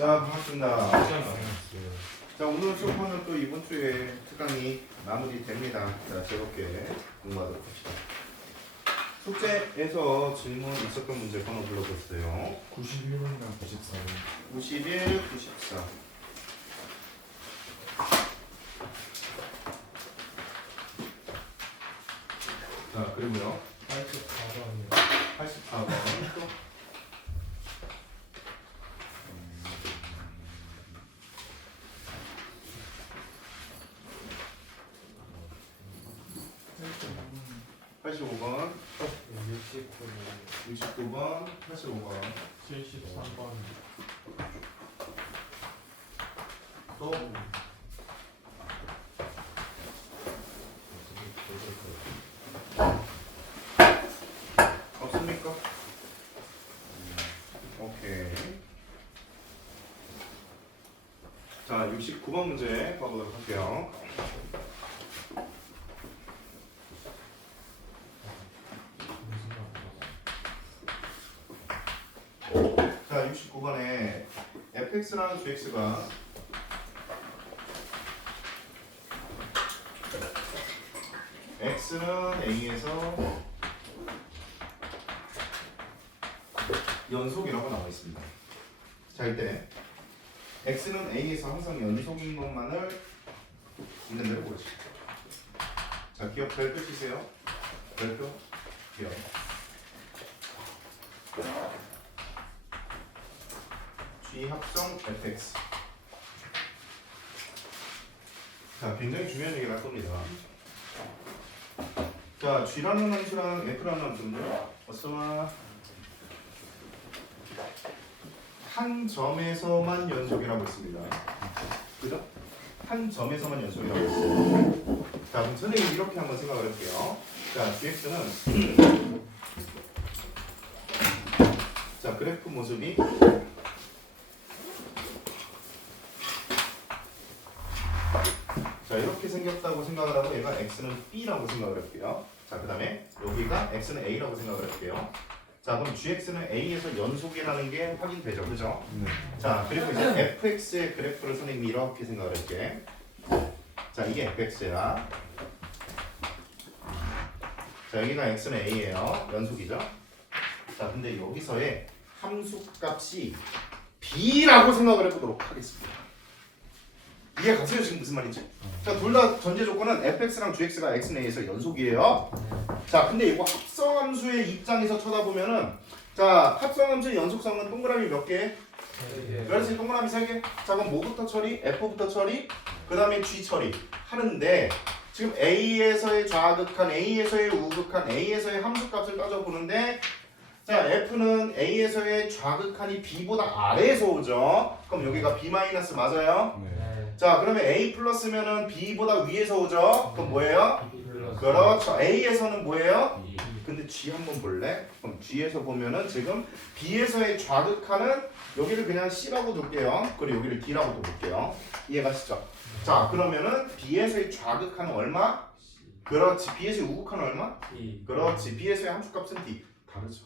자, 반갑습니다. 시간 남았어요. 자, 오늘 수업은 또 이번 주에 특강이 마무리됩니다. 자, 즐겁게 공부하도록 합시다. 숙제에서 질문 있었던 문제 번호 불러보세요. 91번이랑 94번. 91, 94. 자, 그리고요. 84번이요. 84번. 또 85번, 69번, 85번. 73번. 또 없습니까? 오케이. 자, 69번 문제 봐보도록 할게요. 자, 69번에 fx랑 gx가 x는 a에서 연속이라고 나와 있습니다. 자, 이때 x는 a에서 항상 연속인 것만을 있는 대로 보여주세요. 자, 기억 별표 치세요. 별표 기억. G 합성 fx. 자, 굉장히 중요한 얘기를 할 겁니다. 자, G라는 함수랑 F라는 함수는요, 어서와 한 점에서만 연속이라고 있습니다. 그죠? 한 점에서만 연속이라고 있습니다. 자, 그럼 선생님 이렇게 한번 생각을 해볼게요. 자, gx는 자, 그래프 모습이 자, 이렇게 생겼다고 생각을 하고 얘가 x는 b라고 생각을 할게요. 자, 그 다음에 여기가 x는 a라고 생각을 할게요. 자, 그럼 gx는 a에서 연속이라는 게 확인되죠, 그죠? 자, 그리고 이제 fx의 그래프를 선생님이 이렇게 생각을 할게. 자, 이게 fx야. 자, 여기가 x는 a예요. 연속이죠? 자, 근데 여기서의 함수값이 b라고 생각을 해보도록 하겠습니다. 이해 가세요? 지금 무슨 말인지? 자, 둘 다 전제 조건은 fx랑 gx가 x는 a에서 연속이에요. 자, 근데 이거 합성함수의 입장에서 쳐다보면은, 자, 합성함수의 연속성은 동그라미 몇 개? 그래서 동그라미 3개. 자, 그럼 뭐부터 처리? f부터 처리, 그 다음에 g 처리 하는데, 지금 a에서의 좌극한, a에서의 우극한, a에서의 함수값을 따져보는데, 자, f는 a에서의 좌극한이 b보다 아래에서 오죠. 그럼 여기가 b 마이너스 맞아요? 자, 그러면 a 플러스면은 b보다 위에서 오죠. 그럼 뭐예요? 그렇죠. a에서는 뭐예요? 근데 g 한번 볼래? 그럼 g에서 보면은 지금 b에서의 좌극한은 여기를 그냥 c라고 둘게요. 그리고 여기를 d라고 둘게요. 이해가시죠? 자, 그러면은 b에서의 좌극한은 얼마? 그렇지. b에서의 우극한은 얼마? 그렇지. b에서의 함수값은 d. 다르죠.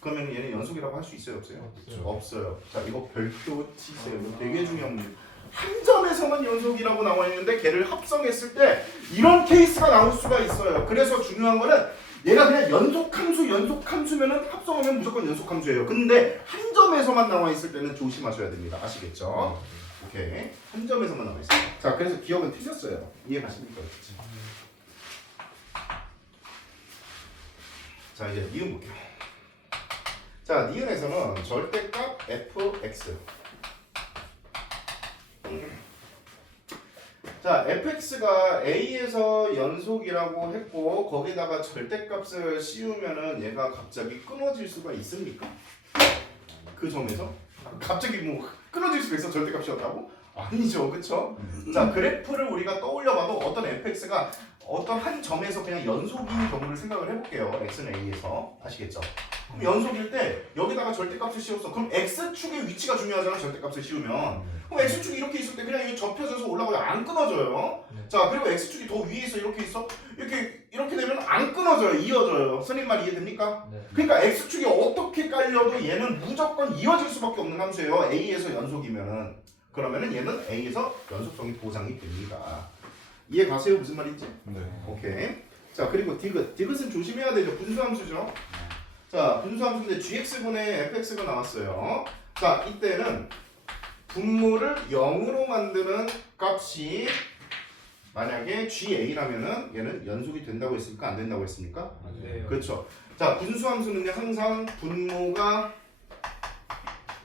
그러면 얘는 연속이라고 할 수 있어요, 없어요? 없어요. 자, 이거 별표 치세요. 이거 되게 중요한 문제. 한 점에서만 연속이라고 나와 있는데 걔를 합성했을 때 이런 케이스가 나올 수가 있어요. 그래서 중요한 거는 얘가 그냥 연속함수면은 합성하면 무조건 연속함수예요. 근데 한 점에서만 나와 있을 때는 조심하셔야 됩니다. 아시겠죠? 오케이. 한 점에서만 나와 있어요. 자, 그래서 기억은 틀렸어요. 이해 가십니까? 자, 이제 니은 볼게요. 자, 니은에서는 절대값 fx. 자, fx가 a에서 연속이라고 했고 거기다가 절대값을 씌우면은 얘가 갑자기 끊어질 수가 있습니까? 그 점에서? 갑자기 뭐 끊어질 수가 있어? 절대값이었다고? 아니죠, 그쵸? 자, 그래프를 우리가 떠올려봐도 어떤 fx가 어떤 한 점에서 그냥 연속인 경우를 생각을 해볼게요. x는 a에서. 아시겠죠? 그럼 연속일 때 여기다가 절대값을 씌웠어. 그럼 x축의 위치가 중요하잖아. 절대값을 씌우면. 그럼 x축이 이렇게 있을 때 그냥 이거 접혀져서 올라가요. 안 끊어져요. 네. 자, 그리고 x축이 더 위에 있어. 이렇게 있어. 이렇게 되면 안 끊어져요. 이어져요. 선생님 말 이해됩니까? 네. 그러니까 x축이 어떻게 깔려도 얘는 무조건 이어질 수밖에 없는 함수예요. a에서 연속이면은. 그러면은 얘는 a에서 연속성이 보장이 됩니다. 이해 가세요? 무슨 말인지? 네. 오케이. 자, 그리고 디귿은 조심해야 되죠. 분수함수죠. 자, 분수함수인데 gx분의 fx가 나왔어요. 자, 이때는 분모를 0으로 만드는 값이 만약에 GA라면은 얘는 연속이 된다고 했습니까? 안 된다고 했습니까? 안 돼요. 그렇죠. 자, 분수함수는요 항상 분모가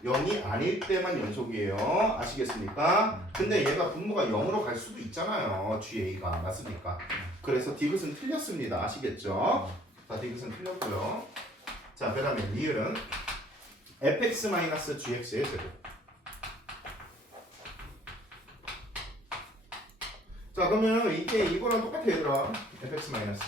0이 아닐 때만 연속이에요. 아시겠습니까? 근데 얘가 분모가 0으로 갈 수도 있잖아요. GA가 맞습니까? 그래서 디귿은 틀렸습니다. 아시겠죠? 자, 디귿은 틀렸고요. 자, 그다음에 리을은 fx-gx의 제곱. 자, 그러면 이게 이거랑 똑같아 얘들아. fx-gx.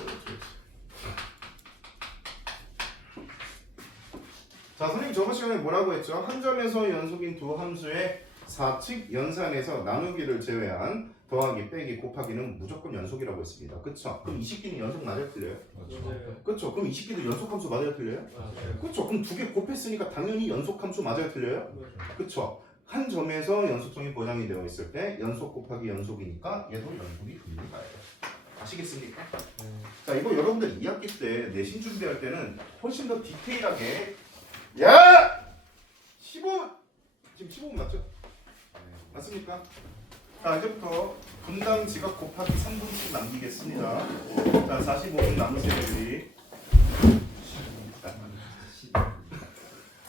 자, 선생님 저번 시간에 뭐라고 했죠? 한 점에서 연속인 두 함수의 사칙 연산에서 나누기를 제외한 더하기, 빼기, 곱하기는 무조건 연속이라고 했습니다. 그쵸? 그럼 이 식기는 연속 맞아요? 틀려요? 맞아요. 그쵸? 그럼 이 식기도 연속함수 맞아요? 틀려요? 맞아요. 그쵸? 그럼 두 개 곱했으니까 당연히 연속함수 맞아요? 틀려요? 그쵸? 한 점에서 연속성이 보장이 되어 있을 때 연속 곱하기 연속이니까 얘도 연속이 됩니다. 아시겠습니까? 자, 이거 여러분들 2학기 때 내신 준비할 때는 훨씬 더 디테일하게 야! 15 지금 15분 맞죠? 맞습니까? 자, 이제부터 분당 지각 곱하기 3분씩 남기겠습니다. 자, 45분 남으세요, 우리.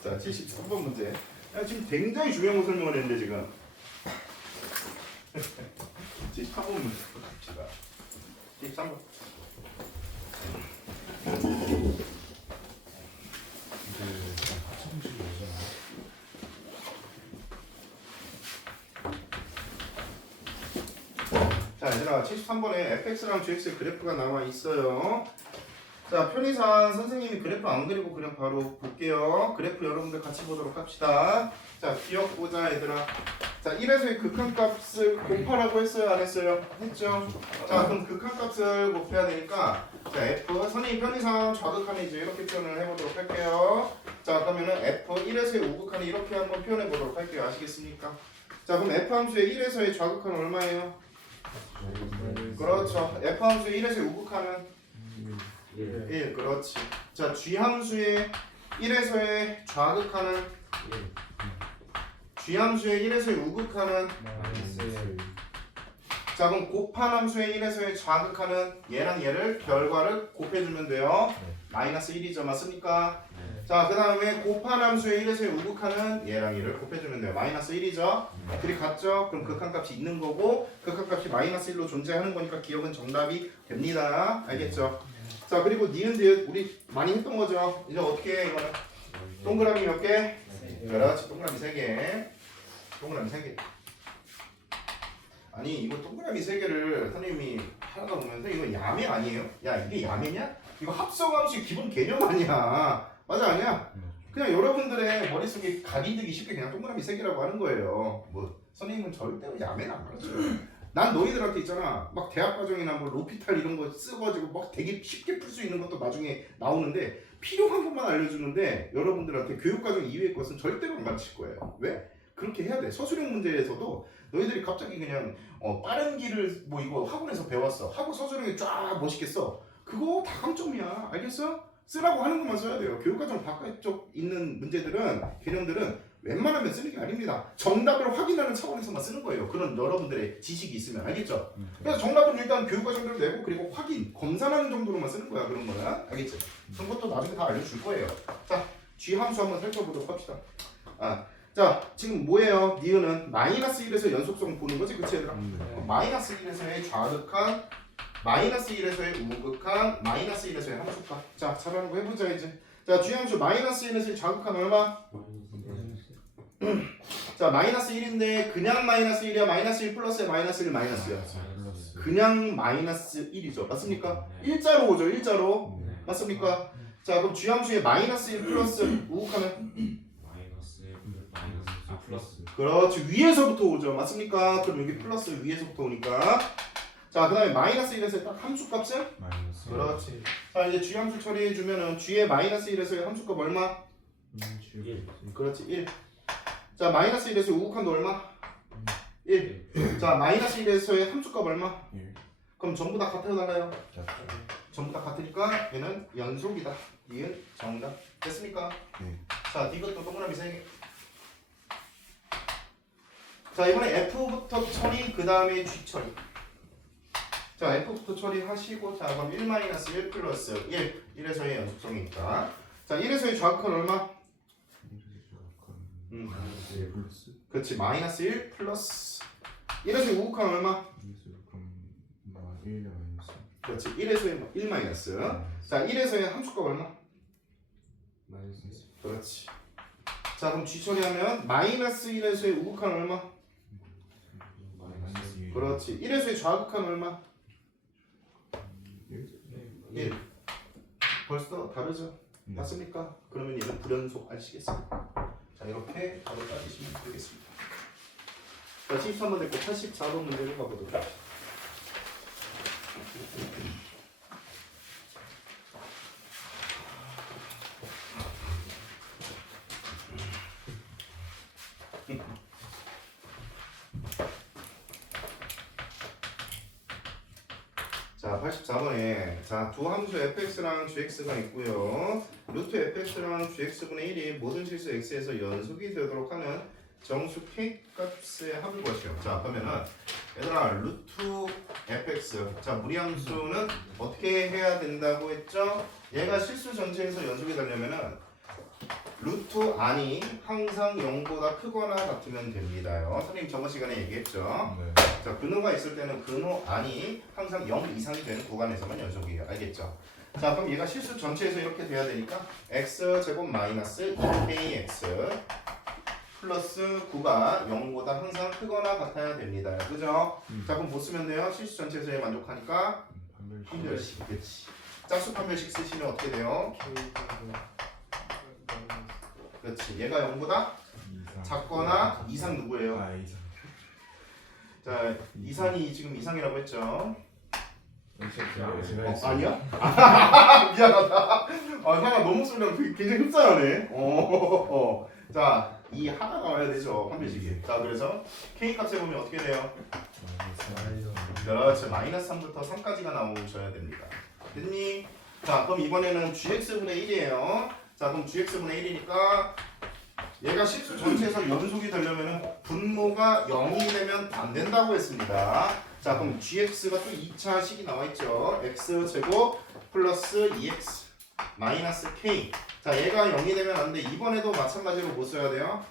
자, 73번 문제. 야, 지금 굉장히 중요한 거 설명을 했는데 지금 73번 문제 갑시다. 73번. 자, 얘들아 73번에 fx랑 gx의 그래프가 나와 있어요. 자, 편의상 선생님이 그래프 안 그리고 그냥 바로 볼게요. 그래프 여러분들 같이 보도록 합시다. 자, 기억 보자 얘들아. 자, 1에서의 극한값을 곱하라고 했어요? 안 했어요? 했죠? 자, 그럼 극한값을 곱해야 되니까 자, f 선생님 편의상 좌극한을 이제 이렇게 표현을 해보도록 할게요. 자, 그러면은 f 1에서의 우극한을 이렇게 한번 표현해 보도록 할게요. 아시겠습니까? 자, 그럼 f 함수의 1에서의 좌극한은 얼마예요? 그렇죠. f 함수의 1에서의 우극한은 1. 그렇지. 자, g 함수의 1에서의 좌극한은 g 함수의 1에서의 우극한은 자, 그럼 곱한 함수의 1에서의 좌극한은 얘랑 얘를 결과를 곱해주면 돼요. 마이너스 1이죠. 맞습니까? 자, 그 다음에 곱한 함수의 1에서의 우극한은 얘랑 얘를 곱해주면 돼요. 마이너스 1이죠. 둘이 같죠? 그럼 극한값이 있는 거고 극한값이 마이너스 1로 존재하는 거니까 기억은 정답이 됩니다. 알겠죠? 자, 그리고 니은 디귿 우리 많이 했던 거죠. 이제 어떻게 해 이거는? 동그라미 몇 개? 그렇지. 동그라미 3개. 동그라미 3개. 아니 이거 동그라미 3개를 선생님이 하다 보면서 이거 야매 아니에요? 야, 이게 야매냐? 이거 합성함수의 기본 개념 아니야. 맞아 아니야? 그냥 여러분들의 머릿속에 각인되기 쉽게 그냥 동그라미 3개라고 하는 거예요. 뭐 선생님은 절대로 야매는 안 가르쳐요. 난 너희들한테 있잖아 막 대학 과정이나 뭐 로피탈 이런 거 써가지고 막 되게 쉽게 풀 수 있는 것도 나중에 나오는데 필요한 것만 알려주는데 여러분들한테 교육과정 이외의 것은 절대로 안 가르칠 거예요. 왜? 그렇게 해야 돼. 서술형 문제에서도 너희들이 갑자기 그냥 빠른 길을 뭐 이거 학원에서 배웠어 하고 서술형에 쫙 멋있게 써. 그거 다 감점이야. 알겠어? 쓰라고 하는 것만 써야 돼요. 교육과정 바깥쪽 있는 문제들은 개념들은 웬만하면 쓰는 게 아닙니다. 정답을 확인하는 차원에서만 쓰는 거예요. 그런 여러분들의 지식이 있으면 알겠죠? 그래서 정답은 일단 교육과정대로 내고 그리고 확인, 검사하는 정도로만 쓰는 거야. 그런 거는 알겠죠? 그런 것도 나중에 다 알려줄 거예요. 자, G 함수 한번 살펴보도록 합시다. 자, 지금 뭐예요? 니은은 마이너스 1에서 연속성 보는 거지, 그치 얘들아? 마이너스 1에서의 좌극한, 마이너스 1에서의 우극한, 마이너스 1에서의 함수값. 자, 잘하는 거 해보자 이제. 자, G 함수 마이너스 1에서의 좌극한 얼마? 자, 마이너스 1인데 그냥 마이너스 1이야? 마이너스 1 플러스야? 마이너스 1 마이너스야? 그냥 마이너스 1이죠. 맞습니까? 일자로 오죠, 일자로. 맞습니까? 자 그럼 G함수에 마이너스 1 플러스 우극하면 마이너스 플러스. 그렇지 위에서부터 오죠 맞습니까? 그럼 여기 플러스 위에서부터 오니까 자 그 다음에 마이너스 1에서 딱 함수값은 마이너스. 그렇지 자 이제 G함수 처리해주면은 G의 마이너스 1에서의 함수값 얼마? 1. 그렇지 1. 자 마이너스 1에서 우극한도 얼마? 1. 자 마이너스 1에서의 함수값 얼마? 1. 그럼 전부 다 같아요 달라요? 맞죠? 전부 다 같으니까 얘는 연속이다. 이은 정답. 됐습니까? 네. 자 이것도 동그라미 3개. 자 이번에 F부터 처리 그 다음에 G 처리. 자 F부터 처리하시고 자 그럼 1-1 플러스 1 1에서의 연속성이니까 자 1에서의 좌극은 얼마? 마이너스 1 플러스. 그렇지 마이너스 1 플러스 1에서의 우극은 얼마? 그럼 1 마이너스. 그렇지 1에서의 1 마이너스 자 1에서의 함수값 얼마? 마이너스. 그렇지 자 그럼 G 처리하면 마이너스 1에서의 우극한 얼마? 마이너스 1. 그렇지 1에서의 좌극한 얼마? 1 벌써 다르죠? 네. 맞습니까? 그러면 얘는 불연속 아시겠습니까? 자 이렇게 바로 따지시면 되겠습니다 자 73번 됐고 84번 문제를 가보도록 하겠습니다 자 84번에 자 두 함수 fx랑 gx가 있고요 루트 fx랑 gx분의 1이 모든 실수 x에서 연속이 되도록 하는 정수 k 값의 합을 구하시오. 자 그러면은 얘들아 루트 fx 자 무리함수는 어떻게 해야 된다고 했죠? 얘가 실수 전체에서 연속이 되려면은 루트 안이 항상 0보다 크거나 같으면 됩니다요. 선생님 저번 시간에 얘기했죠. 네. 자 근호가 있을 때는 근호 안이 항상 0 이상이 되는 구간에서만 연속이에요. 알겠죠? 자 그럼 얘가 실수 전체에서 이렇게 돼야 되니까 x 제곱 마이너스 2kx 플러스 9가 0보다 항상 크거나 같아야 됩니다. 그죠? 자 그럼 뭐 쓰면 돼요? 실수 전체에서에 만족하니까 판별식. 그치. 짝수 판별식 쓰시면 어떻게 돼요? 그렇지. 얘가 0보다 작거나 이상 누구예요? 아 이상. 자 이산이 지금 이상이라고 했죠? 제가 아니야? 미안하다. 상아 너 목소리랑 굉장히 흡사하네. 자, 이 하가 나와야 되죠 판별식이. 자, 그래서 k 값에 보면 어떻게 돼요? 그렇죠. 마이너스 3부터 3까지가 나오셔야 됩니다. 됐니? 자, 그럼 이번에는 gx분의 1이에요. 자, 그럼 gx분의 1이니까 얘가 실수 전체에서 연속이 되려면 분모가 0이 되면 안 된다고 했습니다. 자 그럼 gx가 또 2차 식이 나와있죠. x제곱 플러스 2x 마이너스 k 자 얘가 0이 되면 안 돼. 이번에도 마찬가지로 뭐 써야 돼요?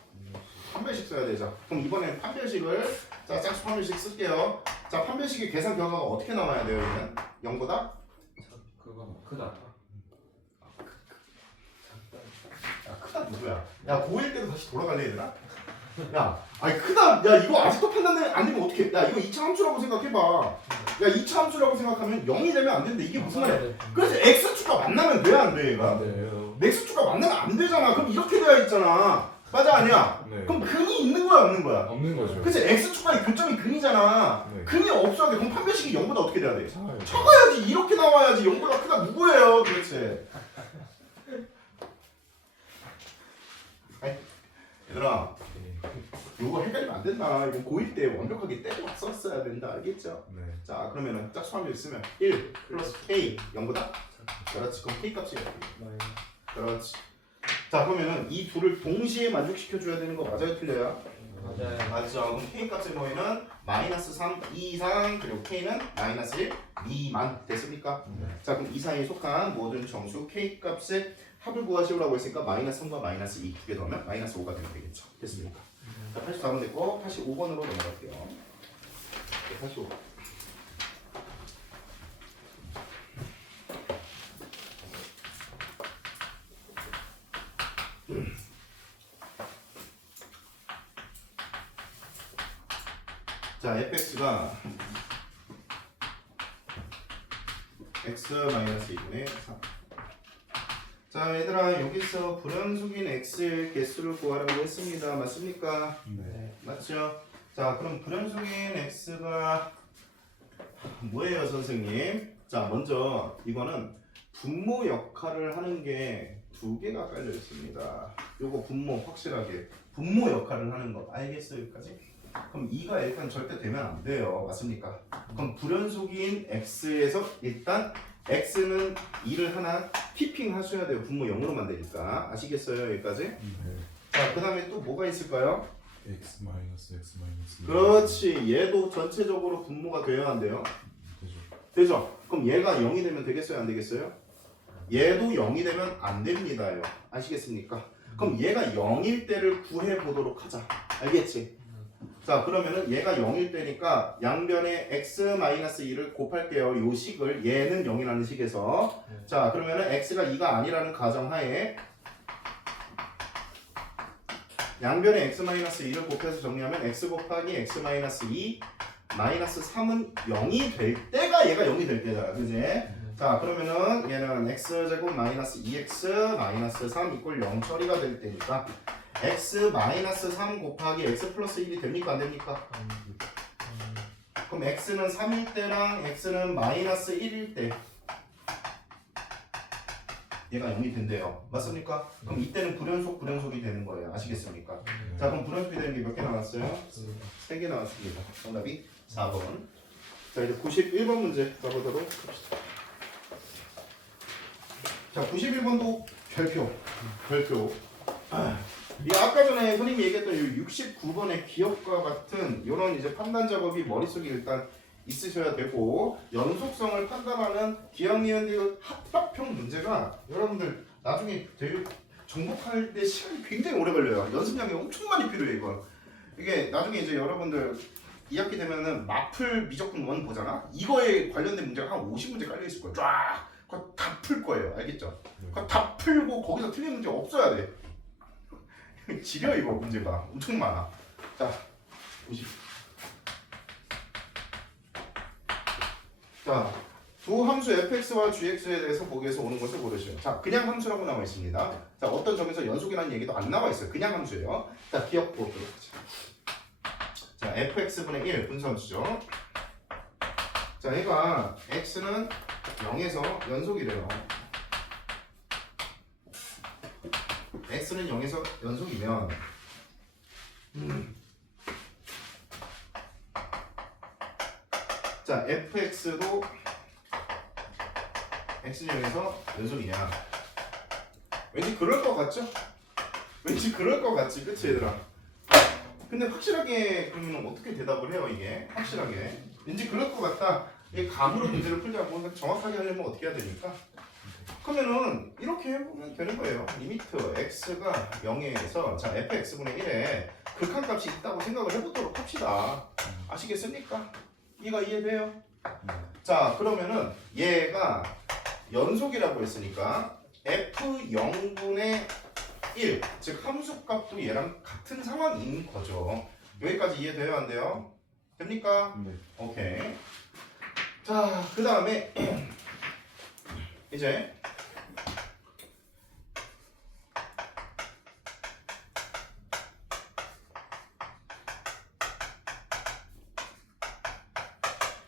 판별식 써야 되죠. 그럼 이번에는 판별식을 자 짝수 판별식 쓸게요. 자 판별식의 계산 결과가 어떻게 나와야 돼요? 얘는 0보다? 그거 크다. 야 크다 누구야? 야 고1 때도 다시 돌아갈래 얘들아? 야 아니 크다 야 이거 아직도 판단이 안 되면 어떡해. 야 이거 2차 함수라고 생각해봐. 야 2차 함수라고 생각하면 0이 되면 안 되는데 이게 무슨 말이야. 그래서 x축과 만나면 돼 안 돼 얘가? x축과 만나면 안 되잖아. 그럼 이렇게 돼야 있잖아. 맞아 아니야? 네. 그럼 근이 있는 거야 없는 거야? 없는 거죠. 그치 x축과의 교점이 근이잖아. 네. 근이 없어야 돼. 그럼 판별식이 0보다 어떻게 돼야 돼? 차요. 쳐가야지. 이렇게 나와야지. 0보다 크다 누구예요 도대체? 얘들아 이거 헷갈리면 안 된다. 이거 고1 때 완벽하게 떼고 썼어야 된다. 알겠죠? 네. 자 그러면은 짝수 판별 있으면 1 플러스 k 0보다? 그렇지. 그럼 k 값이 그렇지. 자 그러면은 이 둘을 동시에 만족시켜 줘야 되는 거 맞아요 틀려요? 맞아요. 맞죠. 그럼 k 값의 뭐에는 마이너스 3 이상 그리고 k는 마이너스 1 미만 됐습니까? 네. 자 그럼 이 사이에 속한 모든 정수 k 값의 합을 구하시오라고 했으니까 마이너스 3과 마이너스 2 두 개 더하면 마이너스 5가 되면 되겠죠. 됐습니까? 자 84번 됐고 85번으로 넘어갈게요. 85. 자 fx가 x-2분의 3. 자 얘들아 여기서 불연속인 x의 개수를 구하라고 했습니다. 맞습니까? 네. 맞죠? 자 그럼 불연속인 x가 뭐예요 선생님? 자 먼저 이거는 분모 역할을 하는 게 두 개가 깔려 있습니다. 요거 분모 확실하게 분모 역할을 하는 거 알겠어요 여기까지? 그럼 2가 일단 절대 되면 안 돼요. 맞습니까? 그럼 불연속인 x에서 일단 x는 2를 하나 키핑 하셔야 돼요. 분모 0으로 만드니까 아시겠어요 여기까지? 네. 자 그 다음에 또 뭐가 있을까요? x 마이너스 x 마이너스. 그렇지 얘도 전체적으로 분모가 되어야 한대요. 되죠. 되죠? 그럼 얘가 0이 되면 되겠어요 안 되겠어요? 얘도 0이 되면 안 됩니다요. 아시겠습니까? 그럼 얘가 0일 때를 구해 보도록 하자. 알겠지? 자 그러면은 얘가 0일 때니까 양변에 x-2를 곱할게요. 요 식을 얘는 0이라는 식에서 자 그러면은 x가 2가 아니라는 가정하에 양변에 x-2를 곱해서 정리하면 x 곱하기 x-2 마이너스 3은 0이 될 때가 얘가 0이 될 때잖아. 그지? 자 그러면은 얘는 x제곱 마이너스 2x 마이너스 3 이꼴 0 처리가 될 때니까 x 마이너스 3 곱하기 x 플러스 1이 됩니까 안 됩니까? 그럼 x는 3일 때랑 x는 마이너스 1일 때 얘가 0이 된대요. 맞습니까? 그럼 이때는 불연속이 되는 거예요. 아시겠습니까? 자 그럼 불연속이 되는 게 몇 개 나왔어요? 3개 나왔습니다. 정답이 4번. 자 이제 91번 문제 가보도록 합시다. 자 91번도 별표. 이 아까 전에 선생님이 얘기했던 이 69번의 기억과 같은 이런 이제 판단 작업이 머릿속에 일단 있으셔야 되고 연속성을 판단하는 기억 니은 합합형 문제가 여러분들 나중에 되게 정복할 때 시간이 굉장히 오래 걸려요. 연습량이 엄청 많이 필요해 이거. 이게 나중에 이제 여러분들 2학기 되면은 마플 미적분 1 보잖아. 이거에 관련된 문제가 한 50문제 깔려 있을 거야. 쫙. 그거 다 풀 거예요. 알겠죠? 그거 다 풀고 거기서 틀린 문제 없어야 돼. 지려 이거 문제가 엄청 많아. 자, 50. 자, 두 함수 fx와 gx에 대해서 보기에서 오는 것을 고르시오. 자, 그냥 함수라고 나와 있습니다. 자, 어떤 점에서 연속이라는 얘기도 안 나와 있어요. 그냥 함수예요. 자, 기억 보도록 하자. 자, fx분의 1 분수함수죠. 자, 얘가 x는 0에서 연속이래요. x는 0에서 연속이면 자, fx도 x는 0에서 연속이냐? 왠지 그럴 것 같죠? 왠지 그럴 것 같지, 그치 얘들아? 근데 확실하게 그러면 어떻게 대답을 해요 이게? 확실하게 왠지 그럴 것 같다. 이 감으로 문제를 풀자고 정확하게 하려면 어떻게 해야 되니까? 그러면은 이렇게 해보면 되는 거예요. 리미트 x가 0에서 자 fx분의 1에 극한값이 있다고 생각을 해보도록 합시다. 아시겠습니까? 이해가 이해돼요? 자 그러면은 얘가 연속이라고 했으니까 f0분의 1, 즉 함수값도 얘랑 같은 상황인 거죠. 여기까지 이해돼요 안 돼요? 됩니까? 네. 오케이. 자 그 다음에 이제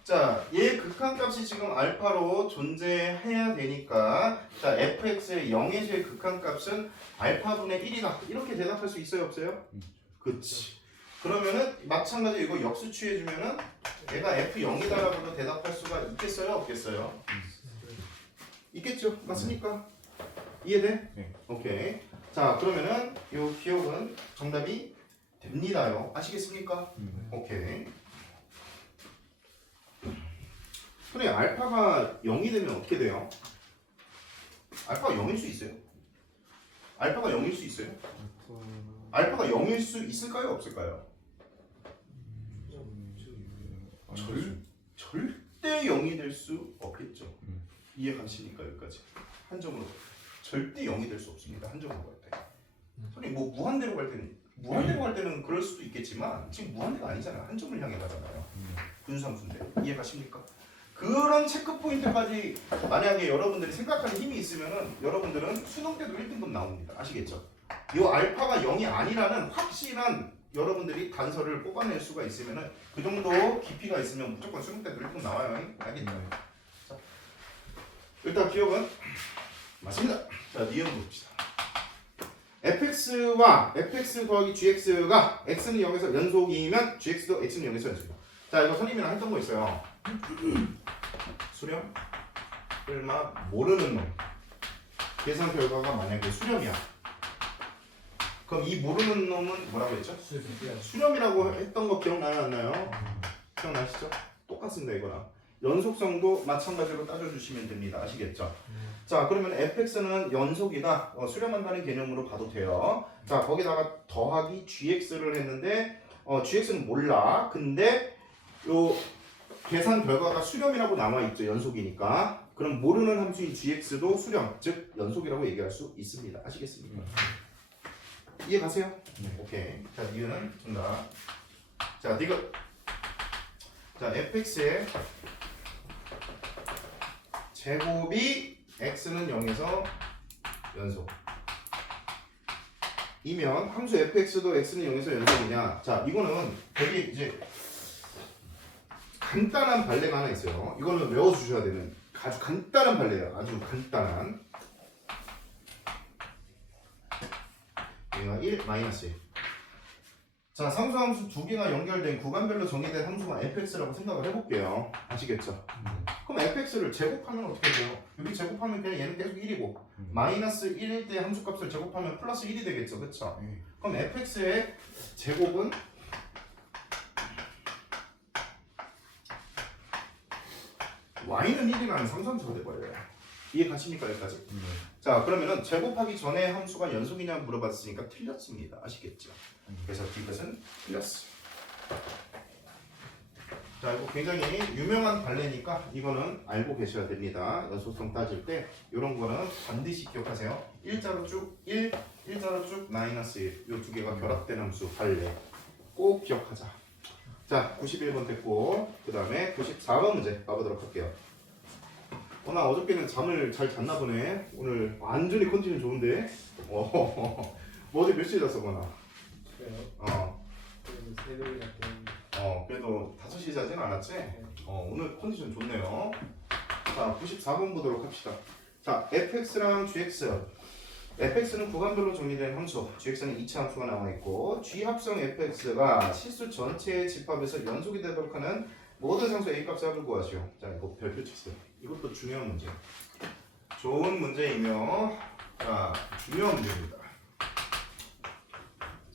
자, 얘 극한값이 지금 알파로 존재해야 되니까 자, fx의 0에서의 극한값은 알파분의 1이다. 이렇게 대답할 수 있어요, 없어요? 그치. 그러면은 마찬가지로 이거 역수 취해주면은 얘가 f0이다라고도 대답할 수가 있겠어요, 없겠어요? 있겠죠? 맞습니까? 이해돼? 네. 오케이. 자, 그러면은 요 기억은 정답이 됩니다요. 아시겠습니까? 오케이. 근데 알파가 0이 되면 어떻게 돼요? 알파가 0일 수 있어요? 알파가 0일 수 있어요? 알파가 0일 수 있을까요? 없을까요? 절대 0이 될 수 없겠죠. 이해 가시니까 여기까지. 한 점으로. 절대 0이 될 수 없습니다. 한 점으로 갈 때. 선생님 뭐 무한대로 갈 때는 그럴 수도 있겠지만 지금 무한대가 아니잖아요. 한 점을 향해 가잖아요. 분수함수인데. 이해 가십니까? 그런 체크 포인트까지 만약에 여러분들이 생각하는 힘이 있으면은 여러분들은 수능 때도 1등급 나옵니다. 아시겠죠? 이 알파가 0이 아니라는 확실한 여러분들이 단서를 뽑아낼 수가 있으면은 그 정도 깊이가 있으면 무조건 수능 때도 1등 나와요. 알겠죠? 자, 일단 기억은 맞습니다. 자, 니은 봅시다. fx와 fx 더하기 gx가 x는 0에서 연속이면 gx도 x는 0에서 연속이다. 자, 이거 선생님이랑 했던 거 있어요. 수렴, 얼마 모르는 놈. 계산 결과가 만약에 수렴이야. 그럼 이 모르는 놈은 뭐라고 했죠? 수렴이라고 했던 거 기억나요? 안 나요? 기억나시죠? 똑같습니다, 이거랑. 연속성도 마찬가지로 따져주시면 됩니다. 아시겠죠? 자, 그러면 fx는 연속이다. 수렴한다는 개념으로 봐도 돼요. 자, 거기다가 더하기 gx를 했는데 gx는 몰라. 근데 요 계산 결과가 수렴이라고 남아있죠. 연속이니까. 그럼 모르는 함수인 gx도 수렴, 즉 연속이라고 얘기할 수 있습니다. 아시겠습니까? 이해 가세요? 네. 오케이. 자, 이거는 정답. 자, 이거 자, fx의 제곱이 x는 0에서 연속 이면 함수 fx도 x는 0에서 연속이냐. 자, 이거는 되게 이제 간단한 발레가 하나 있어요. 이거는 외워주셔야 되는 아주 간단한 발레예요. 아주 간단한. 얘가 1 마이너스 1. 자, 상수함수 두 개가 연결된 구간별로 정의된 함수가 fx라고 생각을 해볼게요. 아시겠죠? 그럼 fx를 제곱하면 어떻게 돼요? 여기 제곱하면 그냥 얘는 계속 1이고 마이너스 1일 때 함수값을 제곱하면 플러스 1이 되겠죠. 그쵸? 그럼 fx의 제곱은 y는 1이라는 상수함수가 돼버려요. 이해 가십니까? 여기까지? 자, 그러면은 제곱하기 전에 함수가 연속이냐고 물어봤으니까 틀렸습니다. 아시겠죠? 그래서 이것은 틀렸어. 자, 이거 굉장히 유명한 발레니까 이거는 알고 계셔야 됩니다. 연속성 따질 때 이런 거는 반드시 기억하세요. 일자로 쭉 1, 일자로 쭉 마이너스 1. 이 두 개가 결합된 함수 발레. 꼭 기억하자. 자, 91번 됐고 그 다음에 94번 문제 가보도록 할게요. 나 어저께는 잠을 잘 잤나 보네. 오늘 완전히 컨디션 좋은데. 뭐 어제 몇 시에 잤어, 거나? 그래요? 그래도 새벽에 갔더니 그래도 5시에 자진 않았지? 오늘 컨디션 좋네요. 자, 94번 보도록 합시다. 자, fx랑 gx. fx는 구간별로 정리된 함수, gx는 2차 함수가 나와있고 g 합성 fx가 실수 전체의 집합에서 연속이 되도록 하는 모든 상수 a 값의 합을 구하시오. 자, 이거 별표 쳤어요. 이것도 중요한 문제. 좋은 문제이며 자, 중요한 문제입니다.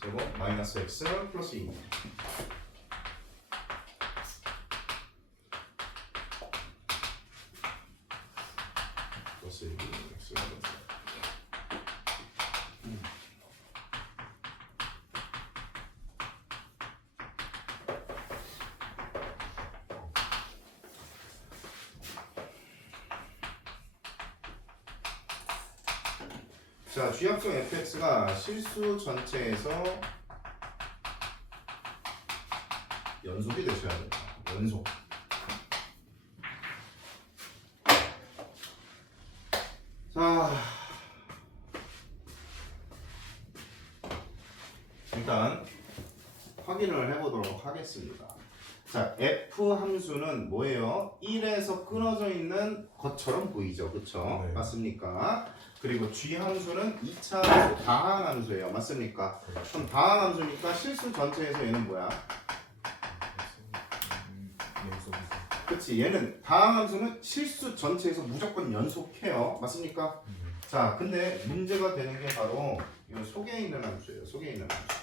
제곱 마이너스 x 플러스 2. 플러스 2 x 자, G합성 fx가 실수 전체에서 연속이 되셔야 됩니다. 연속. 자, 일단 확인을 해보도록 하겠습니다. 자, f 함수는 뭐예요? 1에서 끊어져 있는 것처럼 보이죠, 그렇죠? 네. 맞습니까? 그리고 g 함수는 2차 함수 다항 함수예요, 맞습니까? 그럼 다항 함수니까 실수 전체에서 얘는 뭐야? 그렇지, 얘는 다항 함수는 실수 전체에서 무조건 연속해요, 맞습니까? 자, 근데 문제가 되는 게 바로 이 속에 있는 함수예요, 속에 있는 함수.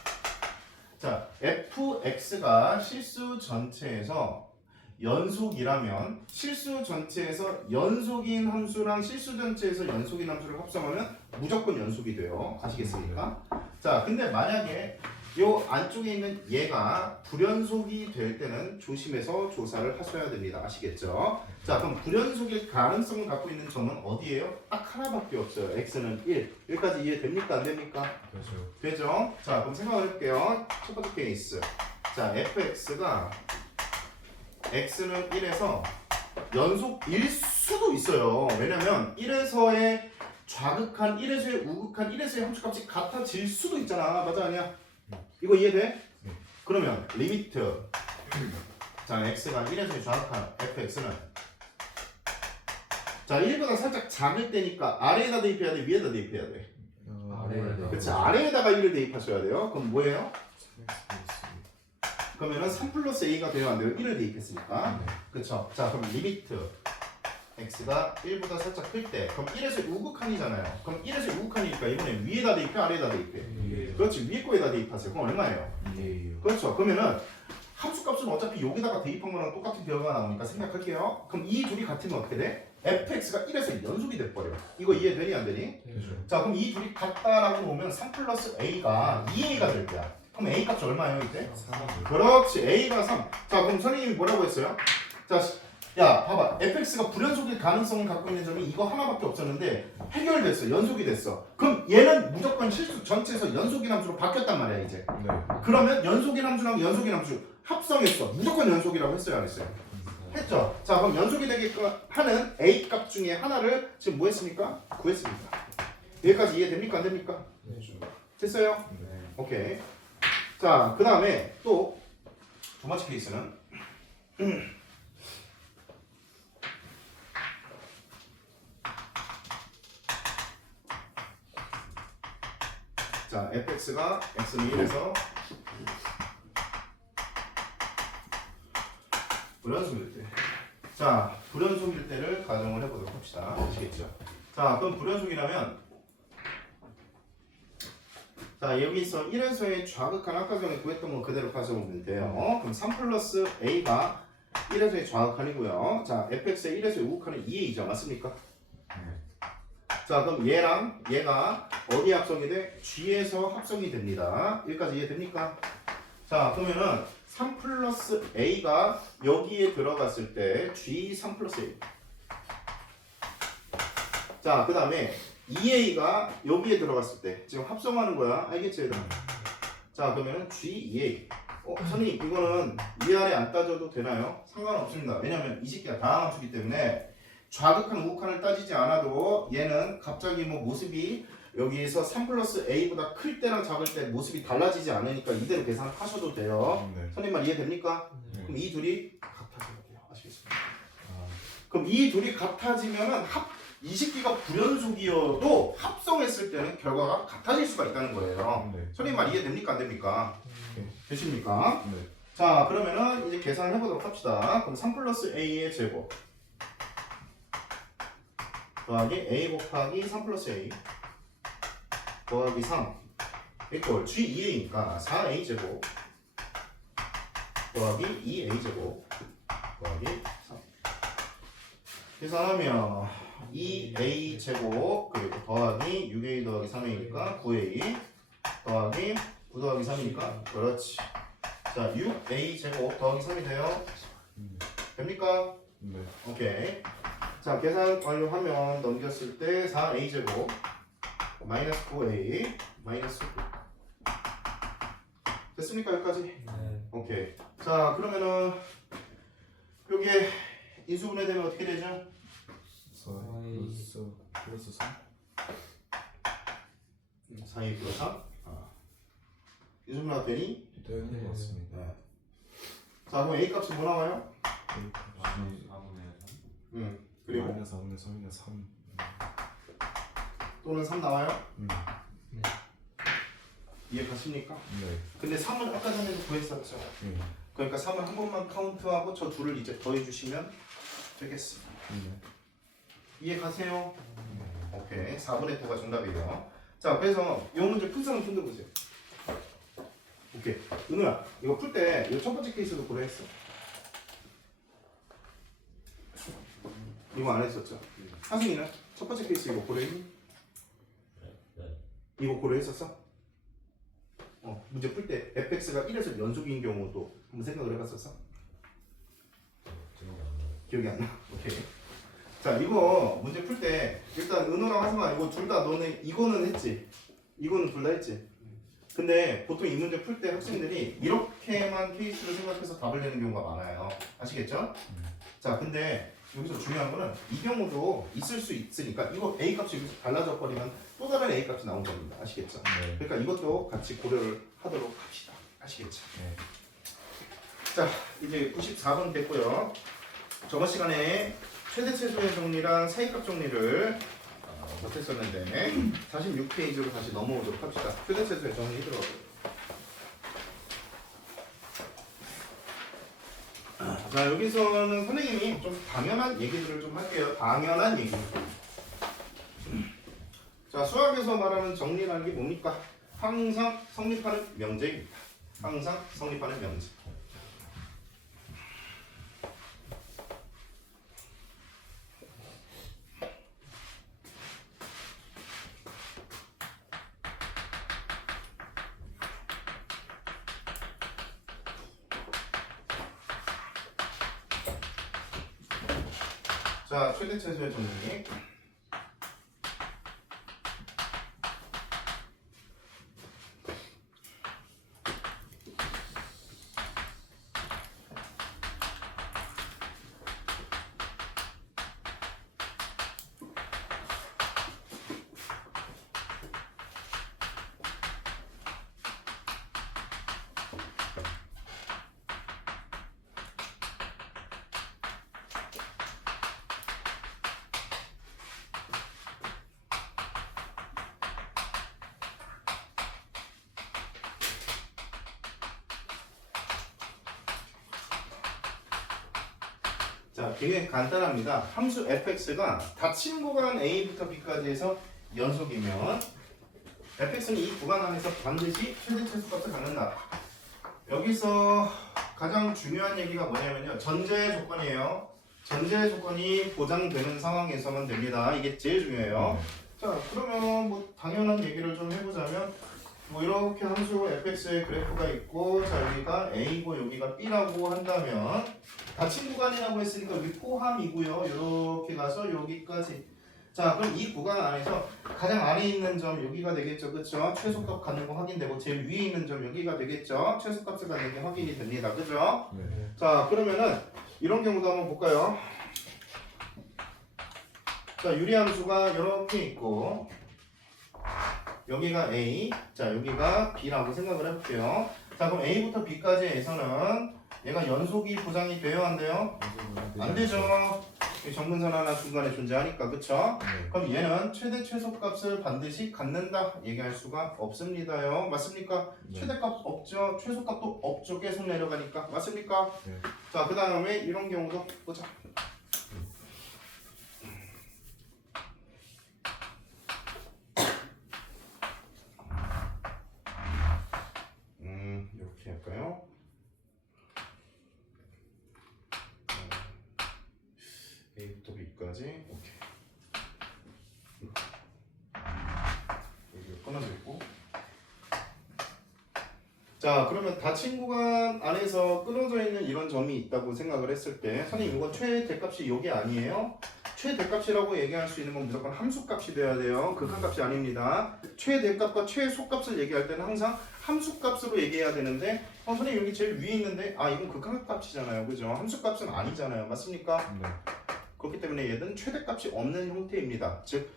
자, fx가 실수 전체에서 연속이라면 실수 전체에서 연속인 함수랑 실수 전체에서 연속인 함수를 합성하면 무조건 연속이 돼요. 아시겠습니까? 자, 근데 만약에 요 안쪽에 있는 얘가 불연속이 될 때는 조심해서 조사를 하셔야 됩니다. 아시겠죠? 자, 그럼 불연속일 가능성을 갖고 있는 점은 어디예요? 딱 하나밖에 없어요. x는 1. 여기까지 이해됩니까? 안 됩니까? 그렇죠. 되죠? 자, 그럼 생각을 해볼게요. 첫 번째 케이스. 자, fx가 x는 1에서 연속일 수도 있어요. 왜냐면 1에서의 좌극한, 1에서의 우극한, 1에서의 함수값이 같아질 수도 있잖아. 맞아 아니야? 이거 이해돼? 네. 그러면 리미트 자 x가 1에서의 좌극한 fx는 자 1보다 살짝 작을 때니까 아래에다 대입해야 돼? 위에다 대입해야 돼? 아래에다. 그렇지. 아래에다가 1을 대입하셔야 돼요. 그럼 뭐예요? 그러면은 3 플러스 a가 돼요? 안 돼요? 1을 대입했으니까. 그렇죠. 자 그럼 리미트 x가 1보다 살짝 클 때 그럼 1에서 우극한이잖아요. 그럼 1에서 우극한이니까 이번에 위에다 대입해? 아래에다 대입해? 그렇지. 위에 거에다 대입하세요. 그럼 얼마예요? 2A요. 그렇죠. 그러면은 함수값은 어차피 여기다가 대입한 거랑 똑같은 결과가 나오니까 생략할게요. 그럼 이 둘이 같으면 어떻게 돼? fx가 1에서 연속이 돼버려. 이거 이해되니 안 되니? 되죠. 자 그럼 이 둘이 같다라고 보면 3 플러스 a가 2a가 될 거야. 그럼 a 값이 얼마예요 이때? 3. 그렇지. a가 3. 자 그럼 선생님이 뭐라고 했어요? 자, 야 봐봐. fx가 불연속일 가능성을 갖고 있는 점이 이거 하나밖에 없었는데 해결됐어. 연속이 됐어. 그럼 얘는 무조건 실수 전체에서 연속인 함수로 바뀌었단 말이야 이제. 네. 그러면 연속인 함수랑 연속인 함수 합성했어. 무조건 연속이라고 했어요 안 했어요? 했죠. 자 그럼 연속이 되게끔 하는 a 값 중에 하나를 지금 뭐 했습니까? 구했습니다. 여기까지 이해됩니까 안 됩니까? 됐어요? 네. 오케이. 자 그 다음에 또 두 번째 케이스는 자 fx가 x는 1에서 불연속일 때. 자 불연속일 때를 가정을 해보도록 합시다. 아시겠죠? 자 그럼 불연속이라면 자 여기서 1에서의 좌극한 아까 전에 구했던 거 그대로 가져오면 돼요. 그럼 3 플러스 a가 1에서의 좌극한이고요. 자 fx의 1에서의 우극한은 2a죠. 맞습니까? 자 그럼 얘랑 얘가 어디 합성이 돼? g에서 합성이 됩니다. 여기까지 이해됩니까? 자 그러면은 3 플러스 a가 여기에 들어갔을 때 g 3 플러스 a. 자 그 다음에 2a가 여기에 들어갔을 때 지금 합성하는 거야. 알겠지 얘들아? 자 그러면은 g 2a. 선생님 이거는 위아래 안 따져도 되나요? 상관없습니다. 왜냐면 이 새끼가 다항 함수기 때문에 좌극한 우극한을 따지지 않아도 얘는 갑자기 뭐 모습이 여기에서 3 플러스 a보다 클 때랑 작을 때 모습이 달라지지 않으니까 이대로 계산하셔도 돼요. 네. 선생님 말 이해됩니까? 네. 그럼 이 둘이 같아져야 돼요. 아시겠습니까? 아, 그럼 이 둘이 같아지면은 이 새끼가 불연속이어도 합성했을 때는 결과가 같아질 수가 있다는 거예요. 네. 선생님 말 이해됩니까? 안 됩니까? 되십니까? 네. 자 그러면은 이제 계산을 해보도록 합시다. 그럼 3 플러스 a의 제곱 더하기 a 곱하기 3 플러스 a 더하기 3 이꼴 g2a니까 4a 제곱 더하기 2a 제곱 더하기 3 계산하면 2a 제곱 그리고 더하기 6a 더하기 3a니까 9a 더하기 9 더하기 3이니까 그렇지. 자 6a 제곱 더하기 3이 돼요. 됩니까? 네. 오케이. 자 계산 완료하면 넘겼을 때 4a 제곱 마이너스 9a 마이너스 9 됐습니까 여기까지? 네. 오케이. 자 그러면은 요게 인수분해 되면 어떻게 되죠? 4 플러스 3. 4a 플러스 3 인수분해가 되니? 네. 맞습니다. 네. 자 그럼 a 값이 뭐 나와요? 그리고 마이너스 4분의 3이나 3. 또는 3 나와요? 네. 이해 가십니까? 네. 근데 3은 아까 전에도 구했었죠. 네. 그러니까 3은 한 번만 카운트하고 저 둘을 이제 더해주시면 되겠습니다. 네. 이해 가세요? 오케이. 4분의 9가 정답이에요. 자, 그래서 이 문제 풀 사람 손들 보세요. 오케이. 은우야, 이거 풀 때 이 첫 번째 케이스도 고려했어. 이거 안 했었죠? 하승이는 첫 번째 케이스 이거 고려했니? 이거 고려했었어? 문제 풀 때 fx가 1에서 연속인 경우도 한번 생각을 해봤었어? 기억이 안 나? 오케이. 자, 이거 문제 풀 때 일단 은호랑 하승아 이거 둘 다 너네 이거는 했지? 이거는 둘 다 했지? 근데 보통 이 문제 풀 때 학생들이 이렇게만 케이스를 생각해서 답을 내는 경우가 많아요. 아시겠죠? 자, 근데 여기서 중요한 거는 이 경우도 있을 수 있으니까 이거 A 값이 여기서 달라져 버리면 또 다른 A 값이 나온 겁니다. 아시겠죠? 네. 그러니까 이것도 같이 고려를 하도록 합시다. 아시겠죠? 네. 자, 이제 94번 됐고요. 저번 시간에 최대 최소의 정리랑 사이값 정리를 못했었는데 46페이지로 다시 넘어오도록 합시다. 최대 최소의 정리 들어가고요. 자, 여기서는 선생님이 좀 당연한 얘기들을 좀 할게요. 당연한 얘기. 자, 수학에서 말하는 정리라는 게 뭡니까? 항상 성립하는 명제입니다. 항상 성립하는 명제. 자, 최대 최소의 정리. 자, 굉장히 간단합니다. 함수 fx가 닫힌 구간 a부터 b까지 해서 연속이면 fx는 이 구간 안에서 반드시 최대 최소값을 갖는다. 여기서 가장 중요한 얘기가 뭐냐면요. 전제 조건이에요. 전제 조건이 보장되는 상황에서만 됩니다. 이게 제일 중요해요. 자, 그러면 뭐 당연한 얘기를 좀 해보자면 뭐 이렇게 함수 fx의 그래프가 있고, 자 여기가 a고 여기가 b라고 한다면 닫힌 구간이라고 했으니까 여기 포함이고요. 이렇게 가서 여기까지. 자, 그럼 이 구간 안에서 가장 안에 있는 점 여기가 되겠죠, 그렇죠? 최소값 갖는 거 확인되고 제일 위에 있는 점 여기가 되겠죠. 최소값을 갖는 게 확인이 됩니다, 그렇죠? 네. 자, 그러면은 이런 경우도 한번 볼까요? 자, 유리함수가 이렇게 있고. 여기가 A, 자 여기가 B라고 생각을 해볼게요. 자, 그럼 A부터 B까지에서는 얘가 연속이 보장이 돼요, 안 돼요? 안 되죠. 정근선 하나 중간에 존재하니까, 그쵸? 네. 그럼 얘는 최대 최소값을 반드시 갖는다 얘기할 수가 없습니다요. 맞습니까? 네. 최대값 없죠. 최소값도 없죠. 계속 내려가니까. 맞습니까? 네. 자, 그 다음에 이런 경우도 보자. 이렇게 할까요? A부터 B까지. 오케이. 여기 끊어져 있고. 자, 그러면 닫힌 구간 안에서 끊어져 있는 이런 점이 있다고 생각을 했을 때, 선생님 이건 최대값이 이게 아니에요? 최대값이라고 얘기할 수 있는 건 무조건 함수값이 돼야 돼요. 극한값이 아닙니다. 최대값과 최소값을 얘기할 때는 항상 함수값으로 얘기해야 되는데, 선생님 여기 제일 위에 있는데, 아 이건 극한값이잖아요, 그죠? 함수값은 아니잖아요, 맞습니까? 네. 그렇기 때문에 얘는 최대값이 없는 형태입니다. 즉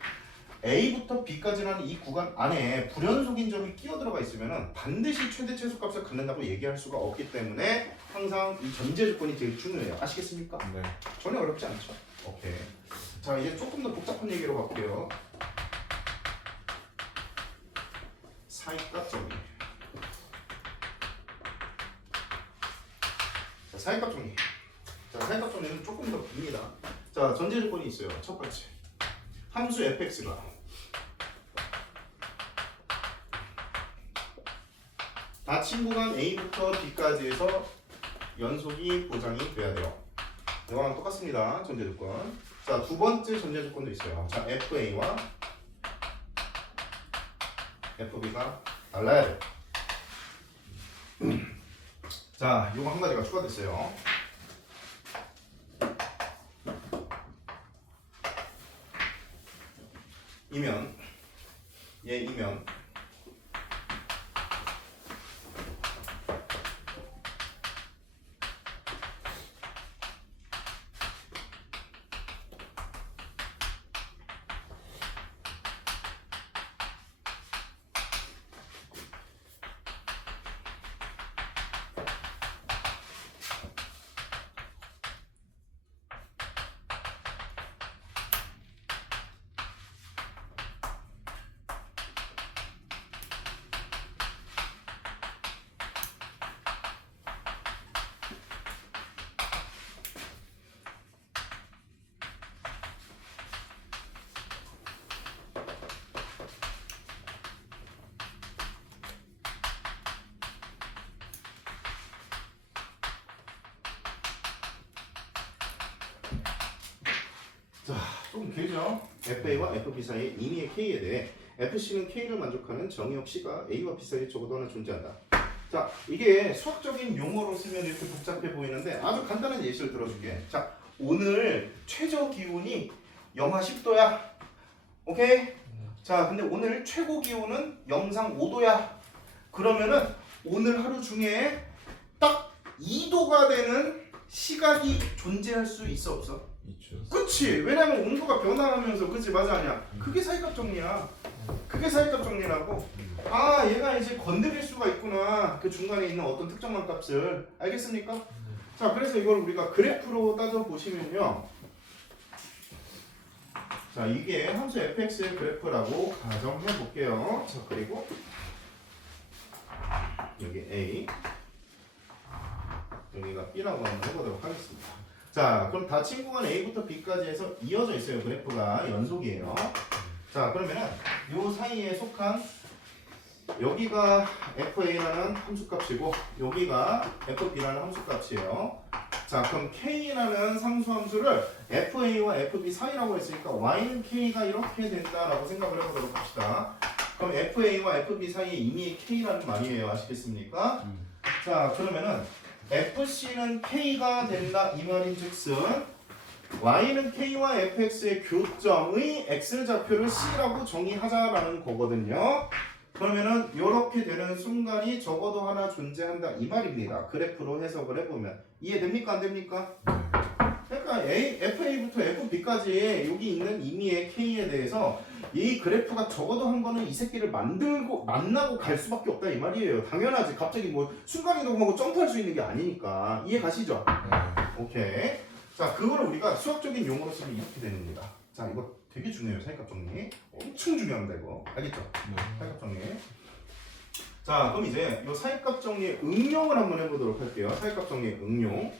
A부터 B까지라는 이 구간 안에 불연속인 점이 끼어 들어가 있으면 반드시 최대 최소값을 갖는다고 얘기할 수가 없기 때문에 항상 이 전제 조건이 되게 중요해요. 아시겠습니까? 네. 전혀 어렵지 않죠. 오케이. 자, 이제 조금 더 복잡한 얘기로 갈게요. 사이값 정리. 자, 사이값 정리. 자, 사이값 정리는 조금 더 깁니다. 자, 전제 조건이 있어요. 첫 번째. 함수 fx가 닫힌 구간 A부터 B까지 해서 연속이 보장이 돼야 돼요. 이거랑 똑같습니다. 전제 조건. 자, 두 번째 전제 조건도 있어요. 자, FA와 FB가 달라야 돼요. 자, 요거 한 가지가 추가됐어요. 이면, 얘 이면 자, 조금 길죠? FA와 FB 사이의 임의의 K에 대해 FC는 K를 만족하는 정의역 C가 A와 B 사이에 적어도 하나 존재한다. 자, 이게 수학적인 용어로 쓰면 이렇게 복잡해 보이는데 아주 간단한 예시를 들어줄게. 자, 오늘 최저 기온이 영하 10도야. 오케이? 자, 근데 오늘 최고 기온은 영상 5도야. 그러면은 오늘 하루 중에 딱 2도가 되는 시각이 존재할 수 있어 없어? 있죠. 그치. 왜냐면 온도가 변화하면서 그치 맞아 아니야. 그게 사이값 정리야. 그게 사이값 정리라고. 아 얘가 이제 건드릴 수가 있구나. 그 중간에 있는 어떤 특정한 값을. 알겠습니까? 자 그래서 이걸 우리가 그래프로 따져보시면요. 자 이게 함수 fx의 그래프라고 가정해 볼게요. 자 그리고 여기 a 여기가 b라고 한번 해보도록 하겠습니다. 자 그럼 다 친구간 a부터 b까지 해서 이어져 있어요. 그래프가 연속이에요. 자 그러면은 요 사이에 속한 여기가 fa라는 함수값이고 여기가 fb라는 함수값이에요. 자 그럼 k라는 상수함수를 fa와 fb 사이라고 했으니까 y는 k가 이렇게 된다라고 생각을 해보도록 합시다. 그럼 fa와 fb 사이에 이미 k라는 말이에요. 아시겠습니까? 자 그러면은 fc는 k가 된다 이 말인즉슨 y는 k와 fx의 교점의 x좌표를 c라고 정의하자라는 거거든요. 그러면은 이렇게 되는 순간이 적어도 하나 존재한다 이 말입니다. 그래프로 해석을 해보면 이해됩니까 안 됩니까? 그러니까 FA부터 FB까지 여기 있는 임의의 K에 대해서 이 그래프가 적어도 한 번은 이 새끼를 만나고 갈 수밖에 없다 이 말이에요. 당연하지. 갑자기 뭐 순간이동하고 점프할 수 있는 게 아니니까. 이해 가시죠? 오케이. 자, 그거를 우리가 수학적인 용어로 쓰면 이렇게 되는 겁니다. 자, 이거 되게 중요해요. 사이값 정리. 엄청 중요합니다, 이거. 알겠죠? 사이값 정리. 자, 그럼 이제 이 사이값 정리의 응용을 한번 해보도록 할게요. 사이값 정리의 응용.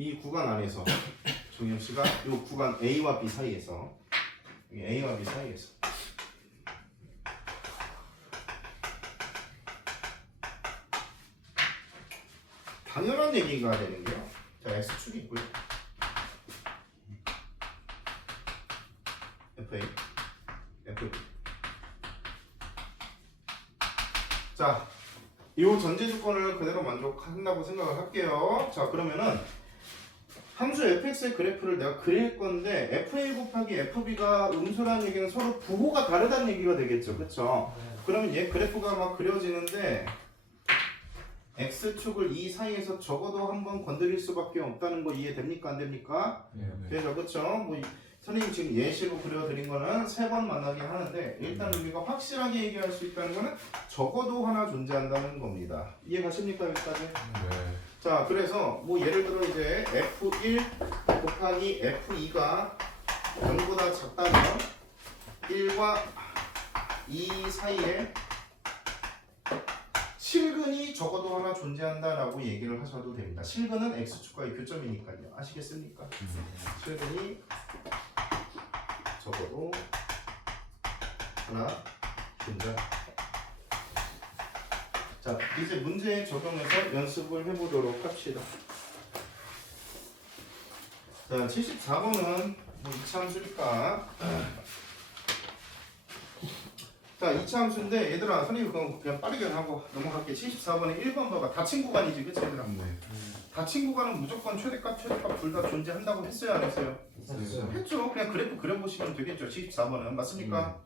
이 구간 안에서 정현 씨가 이 구간 A와 B 사이에서 A와 B 사이에서 당연한 얘기가 되는 게요. 자, x축이 있고요. FA, FB. 자, 이 전제 조건을 그대로 만족한다고 생각을 할게요. 자, 그러면은 함수 fx의 그래프를 내가 그릴 건데 fa 곱하기 fb가 음수라는 얘기는 서로 부호가 다르다는 얘기가 되겠죠. 그렇죠? 그러면 얘 그래프가 막 그려지는데 x축을 이 사이에서 적어도 한번 건드릴 수밖에 없다는 거 이해됩니까? 안 됩니까? 그래서 그렇죠? 뭐 선생님 지금 예시로 그려드린 거는 3번 만나게 하는데 일단 우리가 확실하게 얘기할 수 있다는 거는 적어도 하나 존재한다는 겁니다. 이해 가십니까? 여기까지? 네. 자, 그래서 뭐 예를 들어 이제 F1 곱하기 F2가 0보다 작다면 1과 2 사이에 실근이 적어도 하나 존재한다라고 얘기를 하셔도 됩니다. 실근은 X축과의 교점이니까요. 아시겠습니까? 실근이 적어도 하나 존재한다. 자, 이제 문제에 적용해서 연습을 해보도록 합시다. 자, 74번은 뭐 2차 함수니까. 자, 2차 함수인데 얘들아, 선생님 그냥 빠르게 하고 넘어갈게. 74번에 1번 봐봐. 닫힌 구간이지, 그치 얘들아? 닫힌 구간은 무조건 최대값, 최대값 둘 다 존재한다고 했어요, 안 했어요? 했죠. 그냥 그래프 그려보시면 되겠죠. 74번은 맞습니까?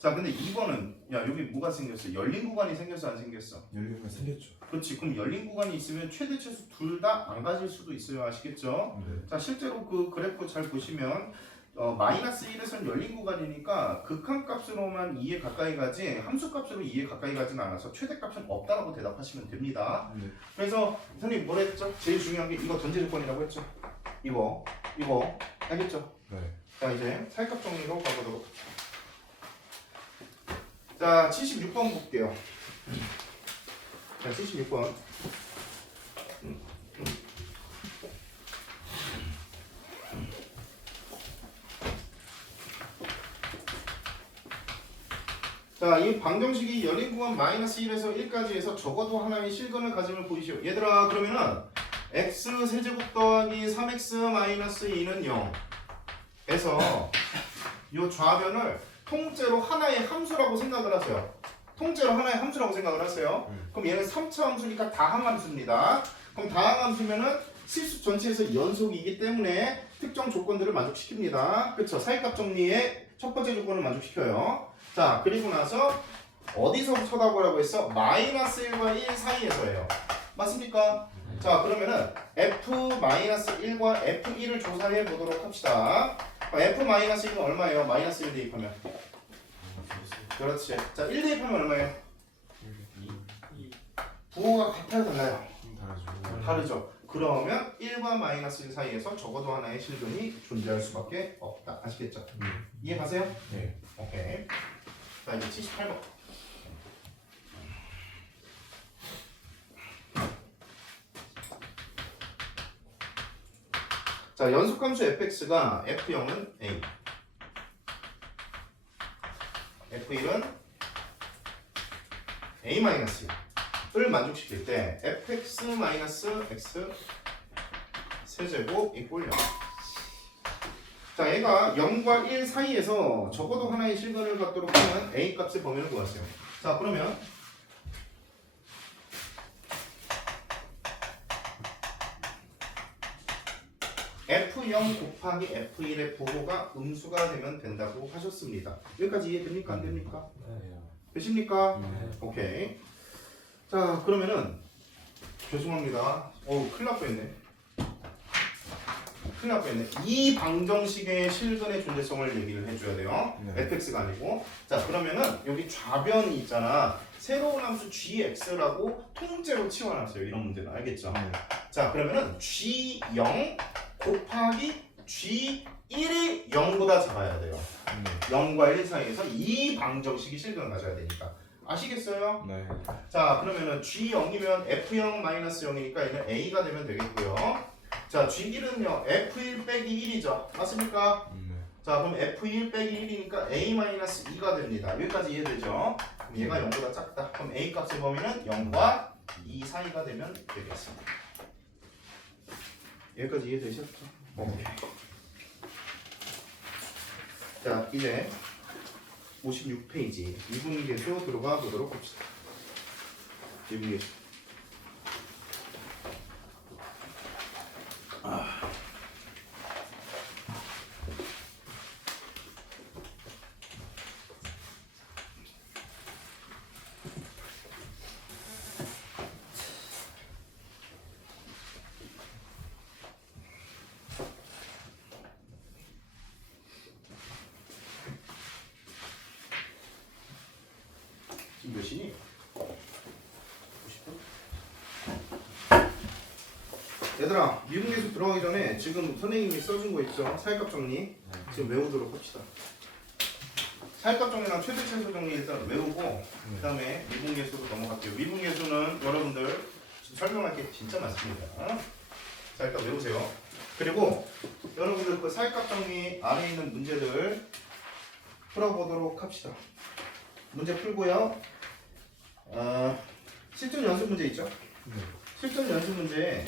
자 근데 2번은 야 여기 뭐가 생겼어? 열린 구간이 생겼어 안 생겼어? 열리면 생겼죠. 그렇지. 그럼 열린 구간이 있으면 최대 최소 둘 다 안 가질 수도 있어요. 아시겠죠? 네. 자 실제로 그 그래프 잘 보시면 마이너스 1에서는 열린 구간이니까 극한값으로만 2에 가까이 가지 함수값으로 2에 가까이 가진 않아서 최대값은 없다라고 대답하시면 됩니다. 네. 그래서 선생님 뭐라 했죠? 제일 중요한 게 이거 전제 조건이라고 했죠? 이거 알겠죠? 네. 자 이제 살값 정리로 가보도록 합시다. 자 76번 볼게요. 자 76번 자, 이 방정식이 열린 구간 마이너스 1에서 1까지 해서 적어도 하나의 실근을 가짐을 보이시오. 얘들아 그러면은 x 세제곱 더하기 3x 마이너스 2는 0 에서 이 좌변을 통째로 하나의 함수라고 생각을 하세요. 통째로 하나의 함수라고 생각을 하세요. 그럼 얘는 3차 함수니까 다항함수입니다. 그럼 다항함수면은 실수 전체에서 연속이기 때문에 특정 조건들을 만족시킵니다. 그쵸? 사이값 정리의 첫 번째 조건을 만족시켜요. 자 그리고 나서 어디서부터 쳐다보라고 했어? 마이너스 1과 1 사이에서예요. 맞습니까? 자 그러면은 f-1과 f1을 조사해 보도록 합시다. f-1은 얼마예요? 마이너스 1 대입하면 그렇지. 자 1 대입하면 얼마예요? 2 부호가 같아요 달라요? 다르죠. 다르죠. 그러면 1과 마이너스 1 사이에서 적어도 하나의 실근이 존재할 수밖에 없다. 아시겠죠? 이해 가세요? 네. 오케이. 자 이제 78번. 자 연속함수 fx가 f0은 a, f1은 a-을 만족시킬 때 fx-x 세제곱 이꼴 0. 자 얘가 0과 1 사이에서 적어도 하나의 실근을 갖도록 하면 a 값의 범위를 구하세요. 자 그러면 f0 곱하기 f1의 부호가 음수가 되면 된다고 하셨습니다. 여기까지 이해됩니까? 안 됩니까? 네. 되십니까? 네. 오케이. 자 그러면은 죄송합니다. 큰일 날 뻔했네. 큰일 날 뻔했네. 이 방정식의 실근의 존재성을 얘기를 해줘야 돼요. 네. fx가 아니고. 자 그러면은 여기 좌변이 있잖아. 새로운 함수 gx라고 통째로 치워놨어요. 이런 문제는 알겠죠? 네. 자 그러면은 g0 곱하기 g1이 0보다 작아야 돼요. 네. 0과 1 사이에서 이 방정식이 실근을 가져야 되니까. 아시겠어요? 네. 자 그러면은 g0이면 f0-0이니까 얘는 a가 되면 되겠고요. 자 g1은요 f1 빼기 1이죠. 맞습니까? 네. 자 그럼 f1 빼기 1이니까 a-2가 됩니다. 여기까지 이해되죠? 그럼 얘가 0보다 작다. 그럼 a 값의 범위는 0과 2 사이가 되면 되겠습니다. 여기까지 이해되셨죠? 오케이. 자 이제 56페이지 미분계수 들어가 보도록 합시다. 미분계수. 지금 몇 시니? 50분? 얘들아 미분계수 들어가기 전에 지금 선생님이 써준 거 있죠? 사이값 정리 지금 외우도록 합시다. 사이값 정리랑 최대 최소 정리 일단 외우고 그 다음에 미분계수로 넘어갈게요. 미분계수는 여러분들 지금 설명할 게 진짜 많습니다. 자 일단 외우세요. 그리고 여러분들 그 사이값 정리 안에 있는 문제들 풀어보도록 합시다. 문제 풀고요. 실전 연습 문제 있죠? 네. 실전 연습 문제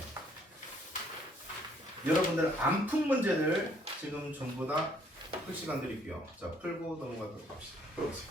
여러분들 안 푼 문제들 지금 전부 다 풀 시간 드릴게요. 자 풀고 넘어가도록 합시다. 풀어보세요.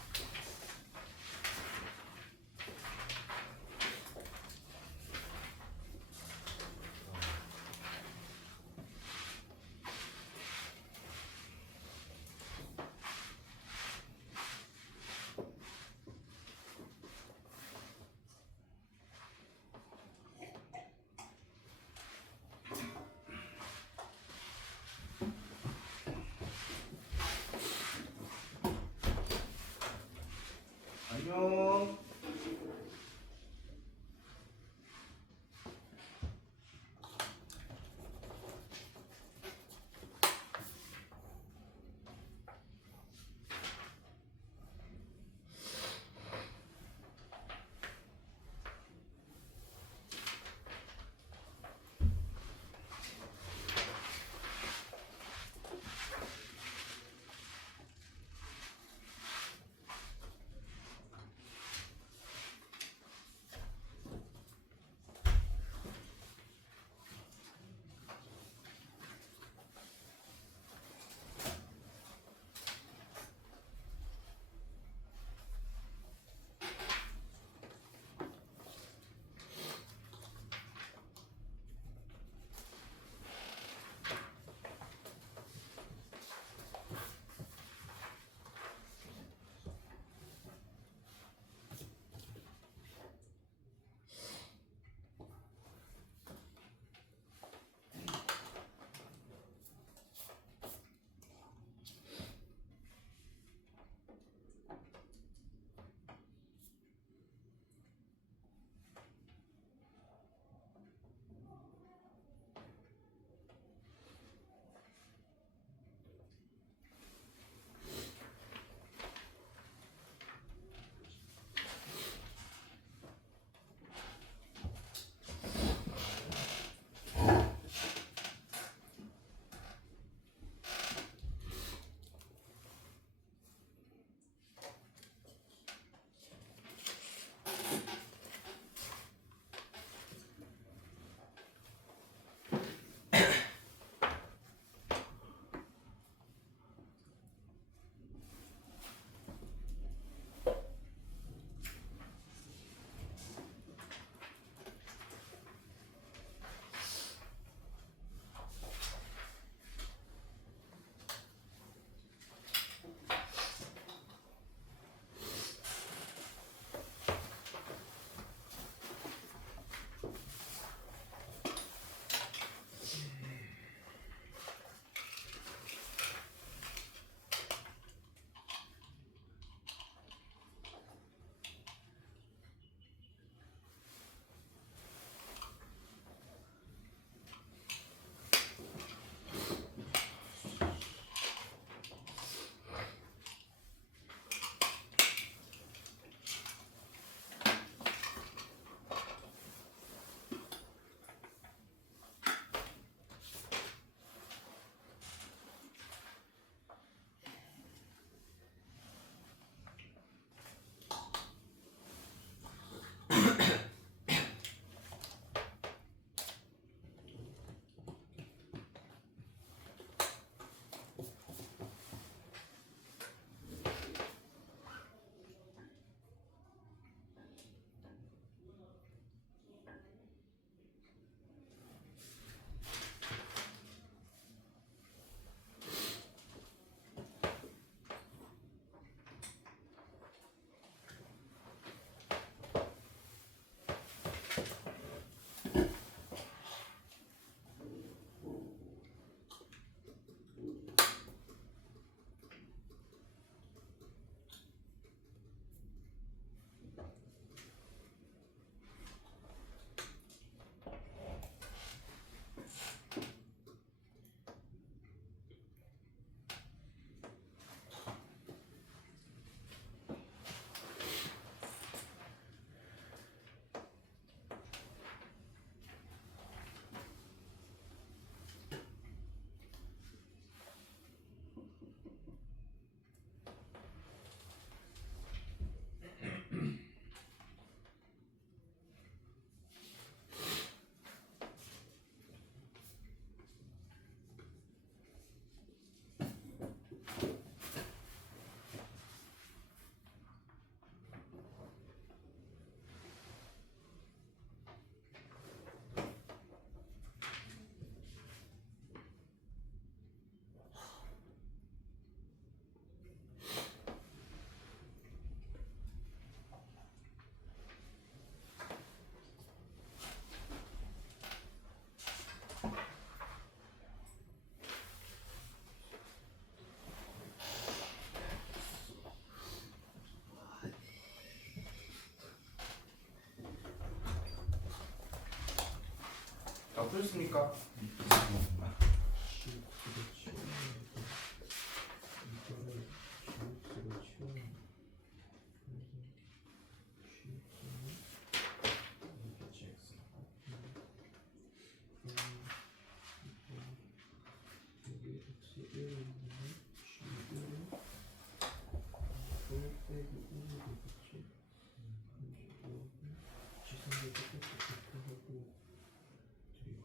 다 풀렸습니까?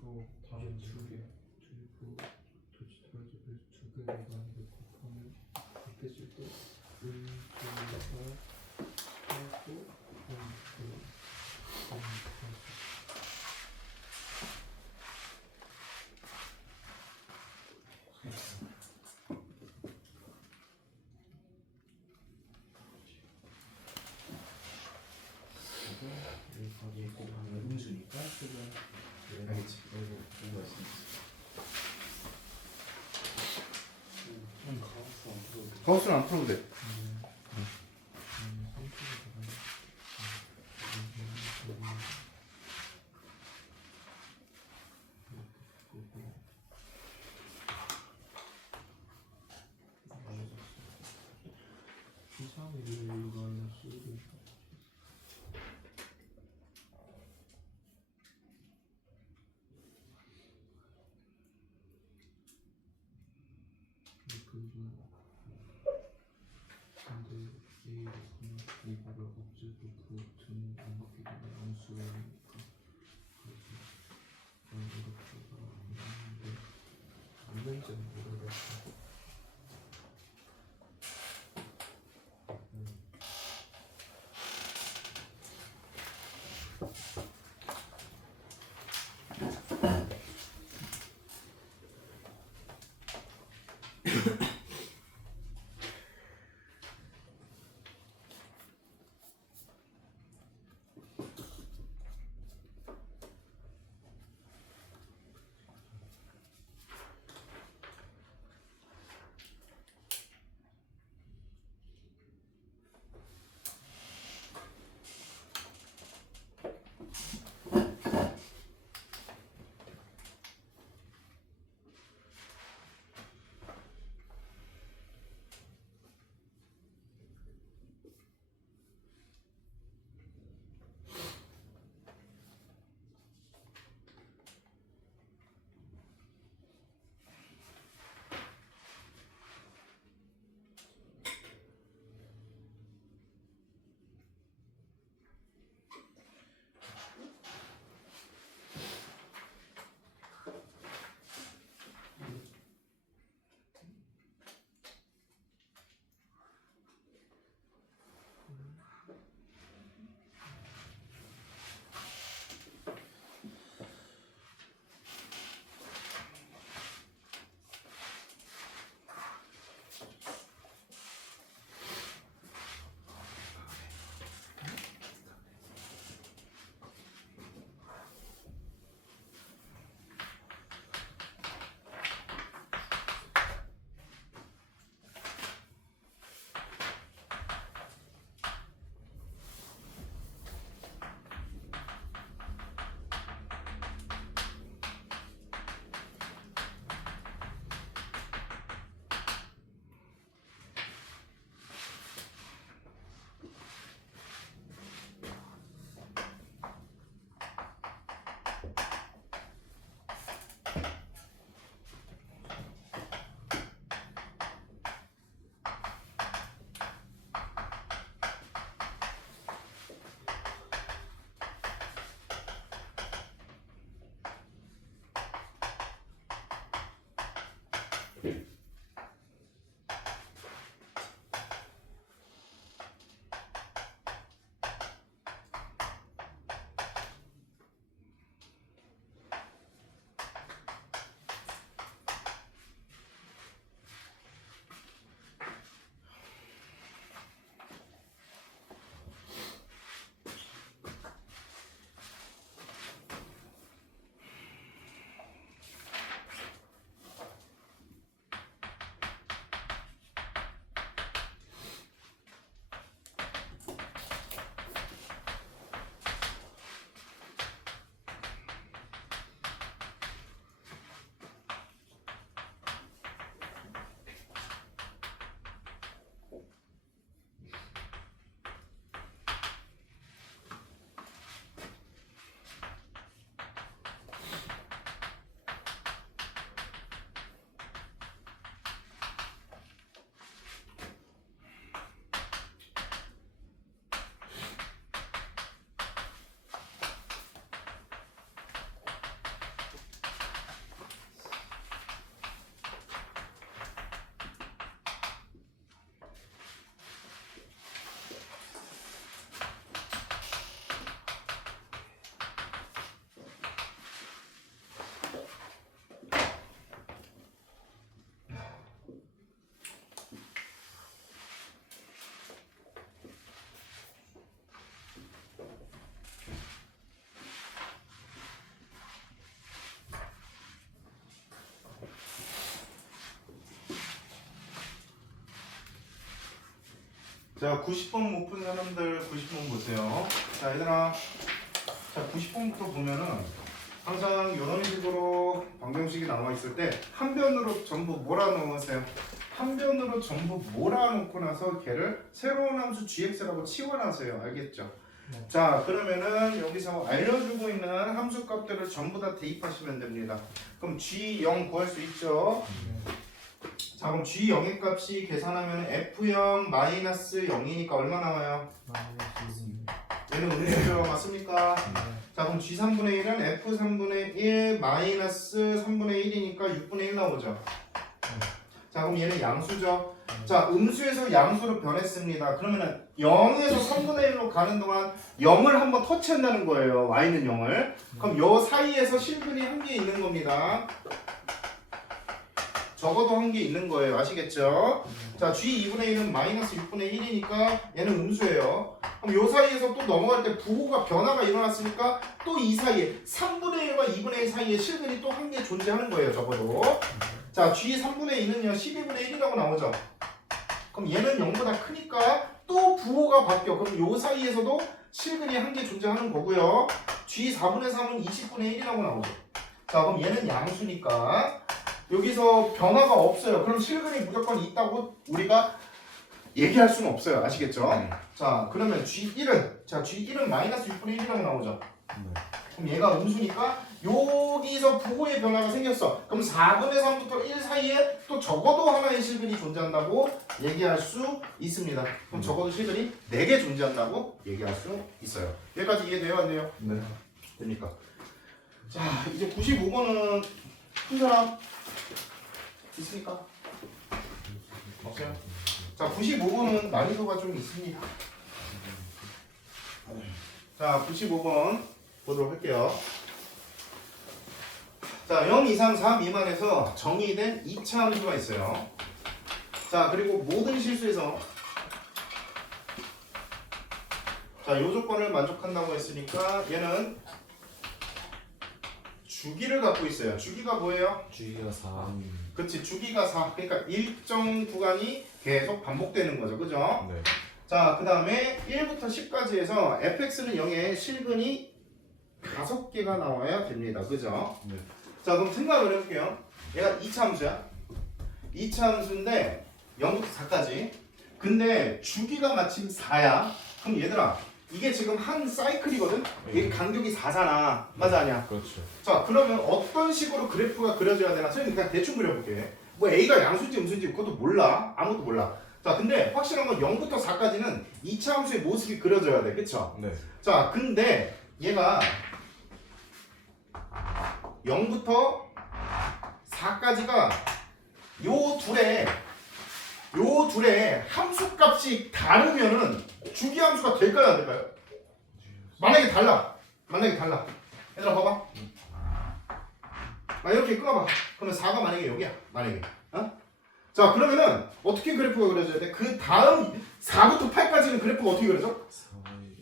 그리고 다른 두 개. 그리고 도지터를 두 개를 만들 곱하면 곱했을 때 하고 음수니까 알겠지? 가우스는 안 풀어도 돼. 이거를 없애고 그 등 안먹게 되면 암수니까 이렇게가 안 되는지는 모르겠어. 자, 90번 못 푼 사람들 90번 보세요. 자, 얘들아. 자, 90번부터 보면은 항상 이런 식으로 방정식이 나와 있을 때 한 변으로 전부 몰아넣으세요. 한 변으로 전부 몰아놓고 나서 걔를 새로운 함수 gx라고 치환하세요. 알겠죠? 네. 자, 그러면은 여기서 알려주고 있는 함수 값들을 전부 다 대입하시면 됩니다. 그럼 g0 구할 수 있죠? 자, 그럼 g0의 값이 계산하면 f0 마이너스 0이니까 얼마 나와요? 얘는 음수죠. 맞습니까? 자, 그럼 g 3분의 1은 f 3분의 1 마이너스 3분의 1이니까 6분의 1 나오죠. 자, 그럼 얘는 양수죠. 자, 음수에서 양수로 변했습니다. 그러면은 0에서 3분의 1로 가는 동안 0을 한번 터치한다는 거예요. y는 0을. 그럼 요 사이에서 실근이 한 개 있는 겁니다. 적어도 한 개 있는 거예요. 아시겠죠? 자, g 2분의 1은 마이너스 6분의 1이니까 얘는 음수예요. 그럼 요 사이에서 또 넘어갈 때 부호가 변화가 일어났으니까 또 이 사이에 3분의 1과 2분의 1 사이에 실근이 또 한 개 존재하는 거예요. 적어도. 자, g 3분의 2는요 12분의 1이라고 나오죠. 그럼 얘는 0보다 크니까 또 부호가 바뀌어. 그럼 요 사이에서도 실근이 한 개 존재하는 거고요. g 4분의 3은 20분의 1이라고 나오죠. 자, 그럼 얘는 양수니까 여기서 변화가 없어요. 그럼 실근이 무조건 있다고 우리가 얘기할 수는 없어요. 아시겠죠? 자, 그러면 G1은 마이너스 6분의 1이라고 나오죠. 그럼 얘가 음수니까 여기서 부호의 변화가 생겼어. 그럼 4분의 3부터 1 사이에 또 적어도 하나의 실근이 존재한다고 얘기할 수 있습니다. 그럼 적어도 실근이 4개 존재한다고 얘기할 수 있어요. 여기까지 이해돼요? 안 돼요? 네. 됩니까? 자, 이제 95번은 푼 사람 있습니까? 없어요? 자, 95번은 난이도가 좀 있습니다. 자, 95번 보도록 할게요. 자, 0 이상 4 미만에서 정의된 2차 함수가 있어요. 자, 그리고 모든 실수에서 자, 요 조건을 만족한다고 했으니까 얘는 주기를 갖고 있어요. 주기가 뭐예요? 주기가 4. 그치, 주기가 4. 그러니까 일정 구간이 계속 반복되는 거죠. 그죠? 네. 자, 그 다음에 1부터 10까지 해서 fx는 0에 실근이 5개가 나와야 됩니다. 그죠? 네. 자, 그럼 생각을 해볼게요. 얘가 2차 함수야. 2차 함수인데 0부터 4까지. 근데 주기가 마침 4야. 그럼 얘들아, 이게 지금 한 사이클이거든? 이게 간격이 4잖아. 맞아, 아니야? 그렇죠. 자, 그러면 어떤 식으로 그래프가 그려져야 되나? 선생님 그냥 대충 그려볼게. 뭐 A가 양수인지 음수인지 그것도 몰라. 아무것도 몰라. 자, 근데 확실한 건 0부터 4까지는 2차 함수의 모습이 그려져야 돼. 그쵸? 네. 자, 근데 얘가 0부터 4까지가 요 둘의 함수값이 다르면은 주기 함수가 될까요? 안 될까요? 만약에 달라. 얘들아 봐봐. 이렇게 끊어봐. 그러면 4가 만약에 여기야. 만약에. 어? 자, 그러면은 어떻게 그래프가 그려져야 돼? 그 다음 4부터 8까지는 그래프가 어떻게 그려져? 4에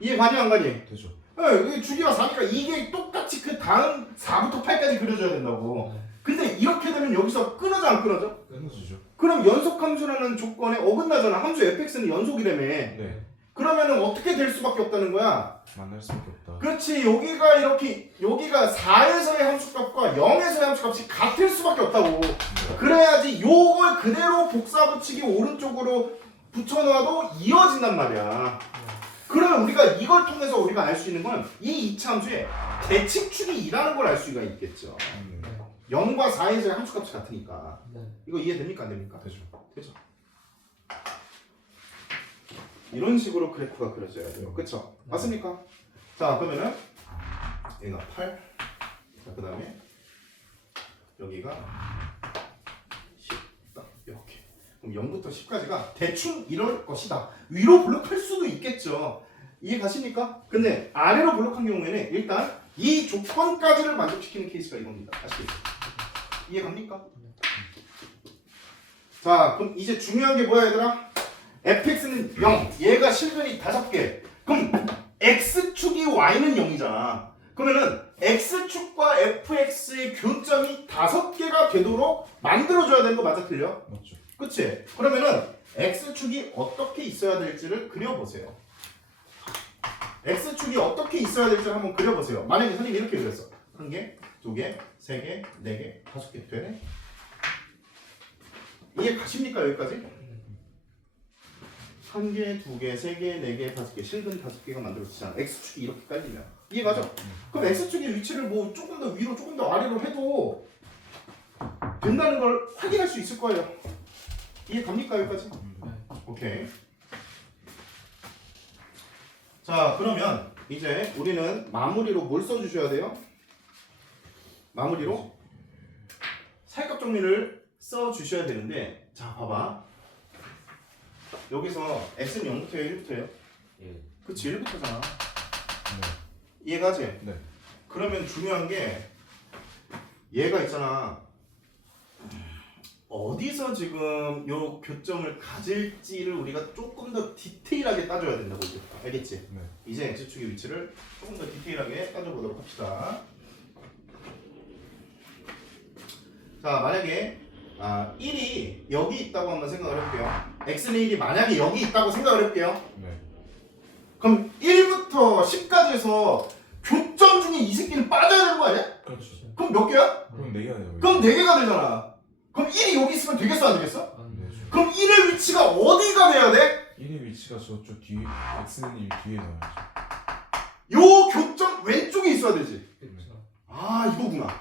이해 가니 안 가니? 되죠. 네, 주기가 4니까 이게 똑같이 그 다음 4부터 8까지 그려져야 된다고. 근데 이렇게 되면 여기서 끊어져 안 끊어져? 끊어지죠. 그럼 연속함수라는 조건에 어긋나잖아. 함수 fx는 연속이라며. 네. 그러면은 어떻게 될 수밖에 없다는 거야? 만날 수밖에 없다. 그렇지. 여기가 4에서의 함수값과 0에서의 함수값이 같을 수밖에 없다고. 그래야지 요걸 그대로 복사 붙이기 오른쪽으로 붙여놔도 이어진단 말이야. 그러면 우리가 이걸 통해서 우리가 알 수 있는 건 이 2차 함수의 대칭축이 2라는 걸 알 수가 있겠죠. 0과 4에서의 함수값이 같으니까. 네. 이거 이해됩니까? 안 됩니까? 되죠. 되죠. 이런 식으로 그래프가 그려져야 돼요. 그쵸? 네. 맞습니까? 자, 그러면은 얘가 8. 자, 그 다음에 여기가 10. 딱 이렇게. 그럼 0부터 10까지가 대충 이럴 것이다. 위로 블록할 수도 있겠죠. 이해 가십니까? 근데 아래로 블록한 경우에는 일단 이 조건까지를 만족시키는 케이스가 이겁니다. 아시겠죠? 이해 갑니까? 자, 그럼 이제 중요한 게 뭐야, 얘들아? fx는 0, 얘가 실근이 5개. 그럼 x축이 y는 0이잖아. 그러면은 x축과 fx의 교점이 5개가 되도록 만들어줘야 되는 거 맞아, 틀려? 맞죠. 그치? 그러면은 x축이 어떻게 있어야 될지를 그려보세요. x축이 어떻게 있어야 될지를 한번 그려보세요. 만약에 선생님이 이렇게 그렸어. 1개, 2개, 3개, 4개, 5개 되네? 이해 가십니까 여기까지? 1개, 2개, 3개, 4개, 5개, 실근 5개가 만들어지잖아. x축이 이렇게 깔리면 이해가죠? 그럼 x축의 위치를 뭐 조금 더 위로 조금 더 아래로 해도 된다는 걸 확인할 수 있을 거예요. 이해 갑니까 여기까지? 오케이. 자 그러면 이제 우리는 마무리로 뭘 써주셔야 돼요? 마무리로 사이값 정리를 써주셔야 되는데 자 봐봐 여기서 x는 0부터예요 1부터예요? 예. 그치 1부터잖아. 네. 이해가지? 네. 그러면 중요한 게 얘가 있잖아 어디서 지금 요 교점을 가질지를 우리가 조금 더 디테일하게 따져야 된다고 이제 알겠지? 네. 이제 x축의 위치를 조금 더 디테일하게 따져보도록 합시다. 자 만약에 1이 여기 있다고 한번 생각을 해볼게요. x는 1이 만약에 여기 있다고 생각을 해볼게요. 네. 그럼 1부터 10까지에서 교점 중에 이 새끼는 빠져야 되는 거 아니야? 그렇죠. 그럼 몇 개야? 그럼 4개가 돼요. 그럼 4개가 되잖아. 그럼 1이 여기 있으면 되겠어 안 되겠어? 네. 그럼 1의 위치가 어디가 돼야 돼? 1의 위치가 저쪽 뒤에 x는 1 뒤에 나와야죠. 요 교점 왼쪽에 있어야 되지. 그쵸. 아 이거구나.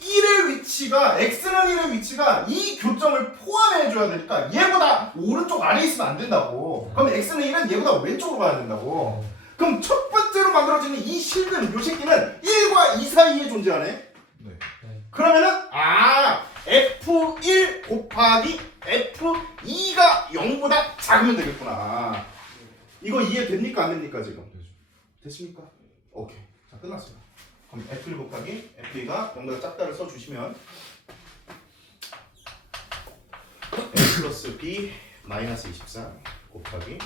1의 위치가 x는 1의 위치가 이 교점을 포함해 줘야 되니까 얘보다 오른쪽 아래에 있으면 안 된다고. 그럼 x는 1은 얘보다 왼쪽으로 가야 된다고. 그럼 첫 번째로 만들어지는 이 실근 요 새끼는 1과 2 사이에 존재하네. 네. 그러면은 F1 곱하기 F2가 0보다 작으면 되겠구나. 이거 이해됩니까 안 됩니까 지금? 되죠. 됐습니까? 오케이. 자 끝났어요. 그럼 F1 곱하기 F2가 0보다 작다를 써주시면 A 플러스 B 마이너스 24 곱하기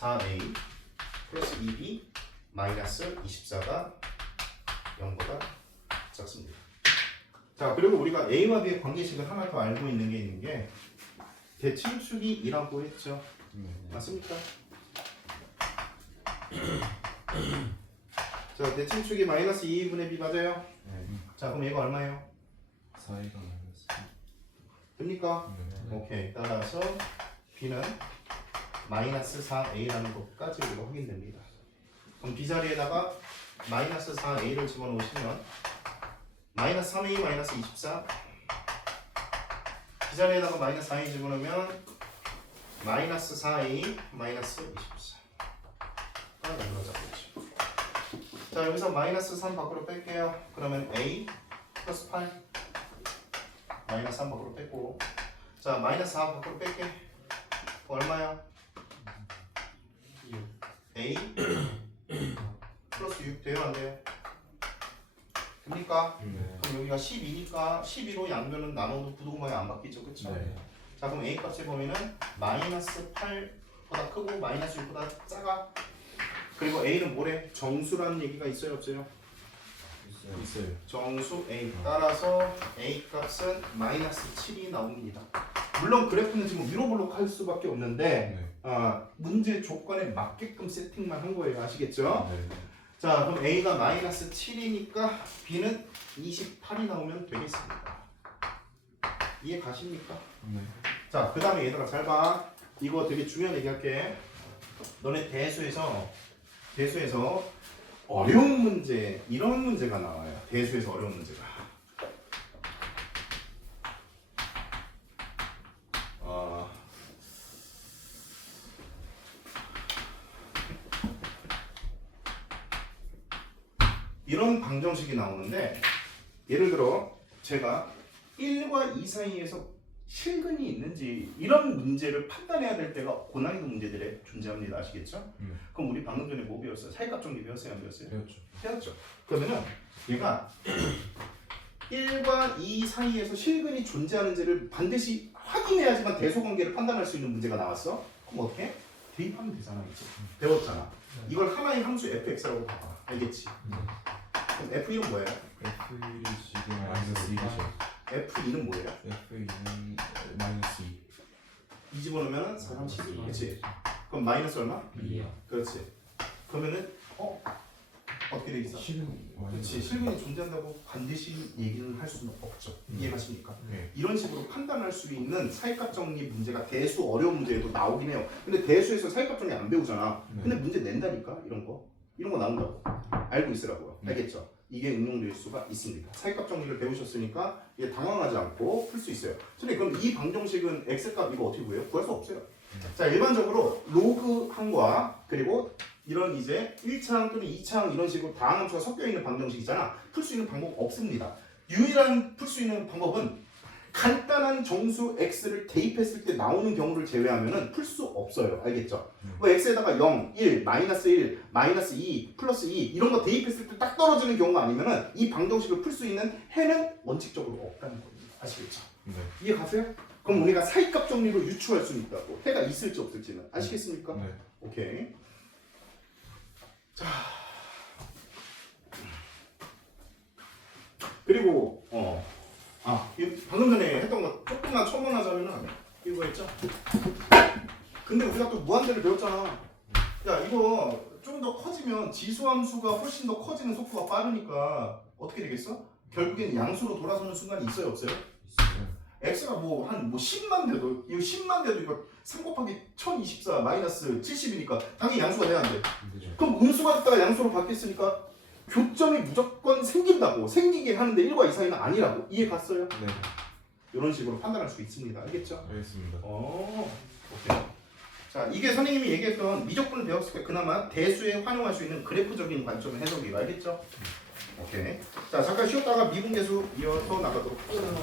4A 플러스 2B 마이너스 24가 0보다 작습니다. 자 그리고 우리가 A와 B의 관계식을 하나 더 알고 있는 게 대칭축이 2라고 했죠. 네. 맞습니까? 자 대칭축이 마이너스 2분의 B 맞아요? 네. 자 그럼 얘가 얼마예요? 4가 마이너스. 됩니까? 네. 오케이 따라서 B는 마이너스 4A라는 것까지 우리가 확인됩니다. 그럼 B 자리에다가 마이너스 4A를 집어넣으시면 마이너스 3A 마이너스 24 B 자리에다가 마이너스 4A 집어넣으면 마이너스 4A 마이너스 24가 만들어졌겠죠. 자 여기서 마이너스 3 밖으로 뺄게요. 그러면 A 플러스 8 마이너스 3 밖으로 뺐고 자 마이너스 4 밖으로 뺄게. 얼마야? 6 A 플러스 6 돼요 안 돼요? 됩니까? 네. 그럼 여기가 12니까 12로 양변은 나눠도 부동방이 안 바뀌죠 그쵸? 네. 자 그럼 A 값을 보면은 마이너스 8보다 크고 마이너스 6보다 작아. 그리고 A는 뭐래? 정수라는 얘기가 있어요 없어요? 있어요. 정수 A 따라서 A 값은 마이너스 7이 나옵니다. 물론 그래프는 지금 위로 볼록할 수밖에 없는데 네. 문제 조건에 맞게끔 세팅만 한 거예요. 아시겠죠? 네. 자 그럼 A가 마이너스 7이니까 B는 28이 나오면 되겠습니다. 이해 가십니까? 네. 자 그 다음에 얘들아 잘 봐. 이거 되게 중요한 얘기 할게. 너네 대수에서 어려운 문제 이런 문제가 나와요. 대수에서 어려운 문제가. 이런 방정식이 나오는데 예를 들어 제가 1과 2 사이에서 실근이 있는지 이런 문제를 판단해야 될 때가 고난이도 문제들에 존재합니다. 아시겠죠? 그럼 우리 방금 전에 뭐 배웠어요? 사이값 정리 배웠어요? 안 배웠어요? 배웠죠. 배웠죠. 그러면은 얘가 1과 2 사이에서 실근이 존재하는지를 반드시 확인해야지만 대소관계를 판단할 수 있는 문제가 나왔어. 그럼 어떻게? 대입하면 되잖아 이제. 배웠잖아. 이걸 하나의 함수 fx라고 봐봐. 알겠지? 그럼 f1은 뭐예요? F1이 지금 마이너스 2죠. f2는 뭐예요? F2는 마이너스 2. 2 집어넣으면 4, 3, 12. 그렇지? 그럼 마이너스 얼마? 2야. 그렇지. 그러면은 어떻게 되겠어? 그렇지. 실근이 존재한다고 반드시 얘기는 할 수는 없죠. 이해가십니까? 네. 이런 식으로 판단할 수 있는 사이값 정리 문제가 대수 어려운 문제에도 나오긴 해요. 근데 대수에서 사이값 정리 안 배우잖아. 근데 문제 낸다니까 이런 거 나온다고 알고 있으라고요. 알겠죠? 이게 응용될 수가 있습니다. 사이값 정리를 배우셨으니까 이게 당황하지 않고 풀 수 있어요. 선생님 그럼 이 방정식은 x값 이거 어떻게 구해요? 구할 수 없어요. 자 일반적으로 로그 항과 그리고 이런 이제 1차항 또는 2차항 이런 식으로 다항 함수가 섞여 있는 방정식이잖아. 풀 수 있는 방법 없습니다. 유일한 풀 수 있는 방법은 간단한 정수 x를 대입했을 때 나오는 경우를 제외하면은 풀 수 없어요. 알겠죠? 뭐 x에다가 0, 1, 마이너스 1, 마이너스 2, 플러스 2 이런 거 대입했을 때 딱 떨어지는 경우가 아니면은 이 방정식을 풀 수 있는 해는 원칙적으로 없다는 겁니다. 아시겠죠? 네. 이해 가세요? 그럼 우리가 사이값 정리로 유추할 수 있다고. 해가 있을지 없을지는 아시겠습니까? 네. 오케이. 자. 그리고 방금 전에 했던 거 조금만 첨언하자면은 이거였죠. 근데 우리가 또 무한대를 배웠잖아. 야 이거 좀 더 커지면 지수함수가 훨씬 더 커지는 속도가 빠르니까 어떻게 되겠어? 결국엔 양수로 돌아서는 순간이 있어요 없어요? 있어요. x가 뭐 10만 돼도 이거 10만 돼도 이거 3 곱하기 1024 마이너스 70이니까 당연히 양수가 돼야 안 돼. 그죠. 그럼 음수가 됐다가 양수로 바뀌었으니까 교점이 무조건 생긴다고. 생기긴 하는데 1과 2 사이는 아니라고. 이해 갔어요? 네. 이런 식으로 판단할 수 있습니다. 알겠죠? 알겠습니다. 오케이. 자, 이게 선생님이 얘기했던 미적분을 배웠을 때 그나마 대수에 활용할 수 있는 그래프적인 관점의 해석이에요. 알겠죠? 오케이. 자, 잠깐 쉬었다가 미분계수 이어서 나가도록 하겠습니다.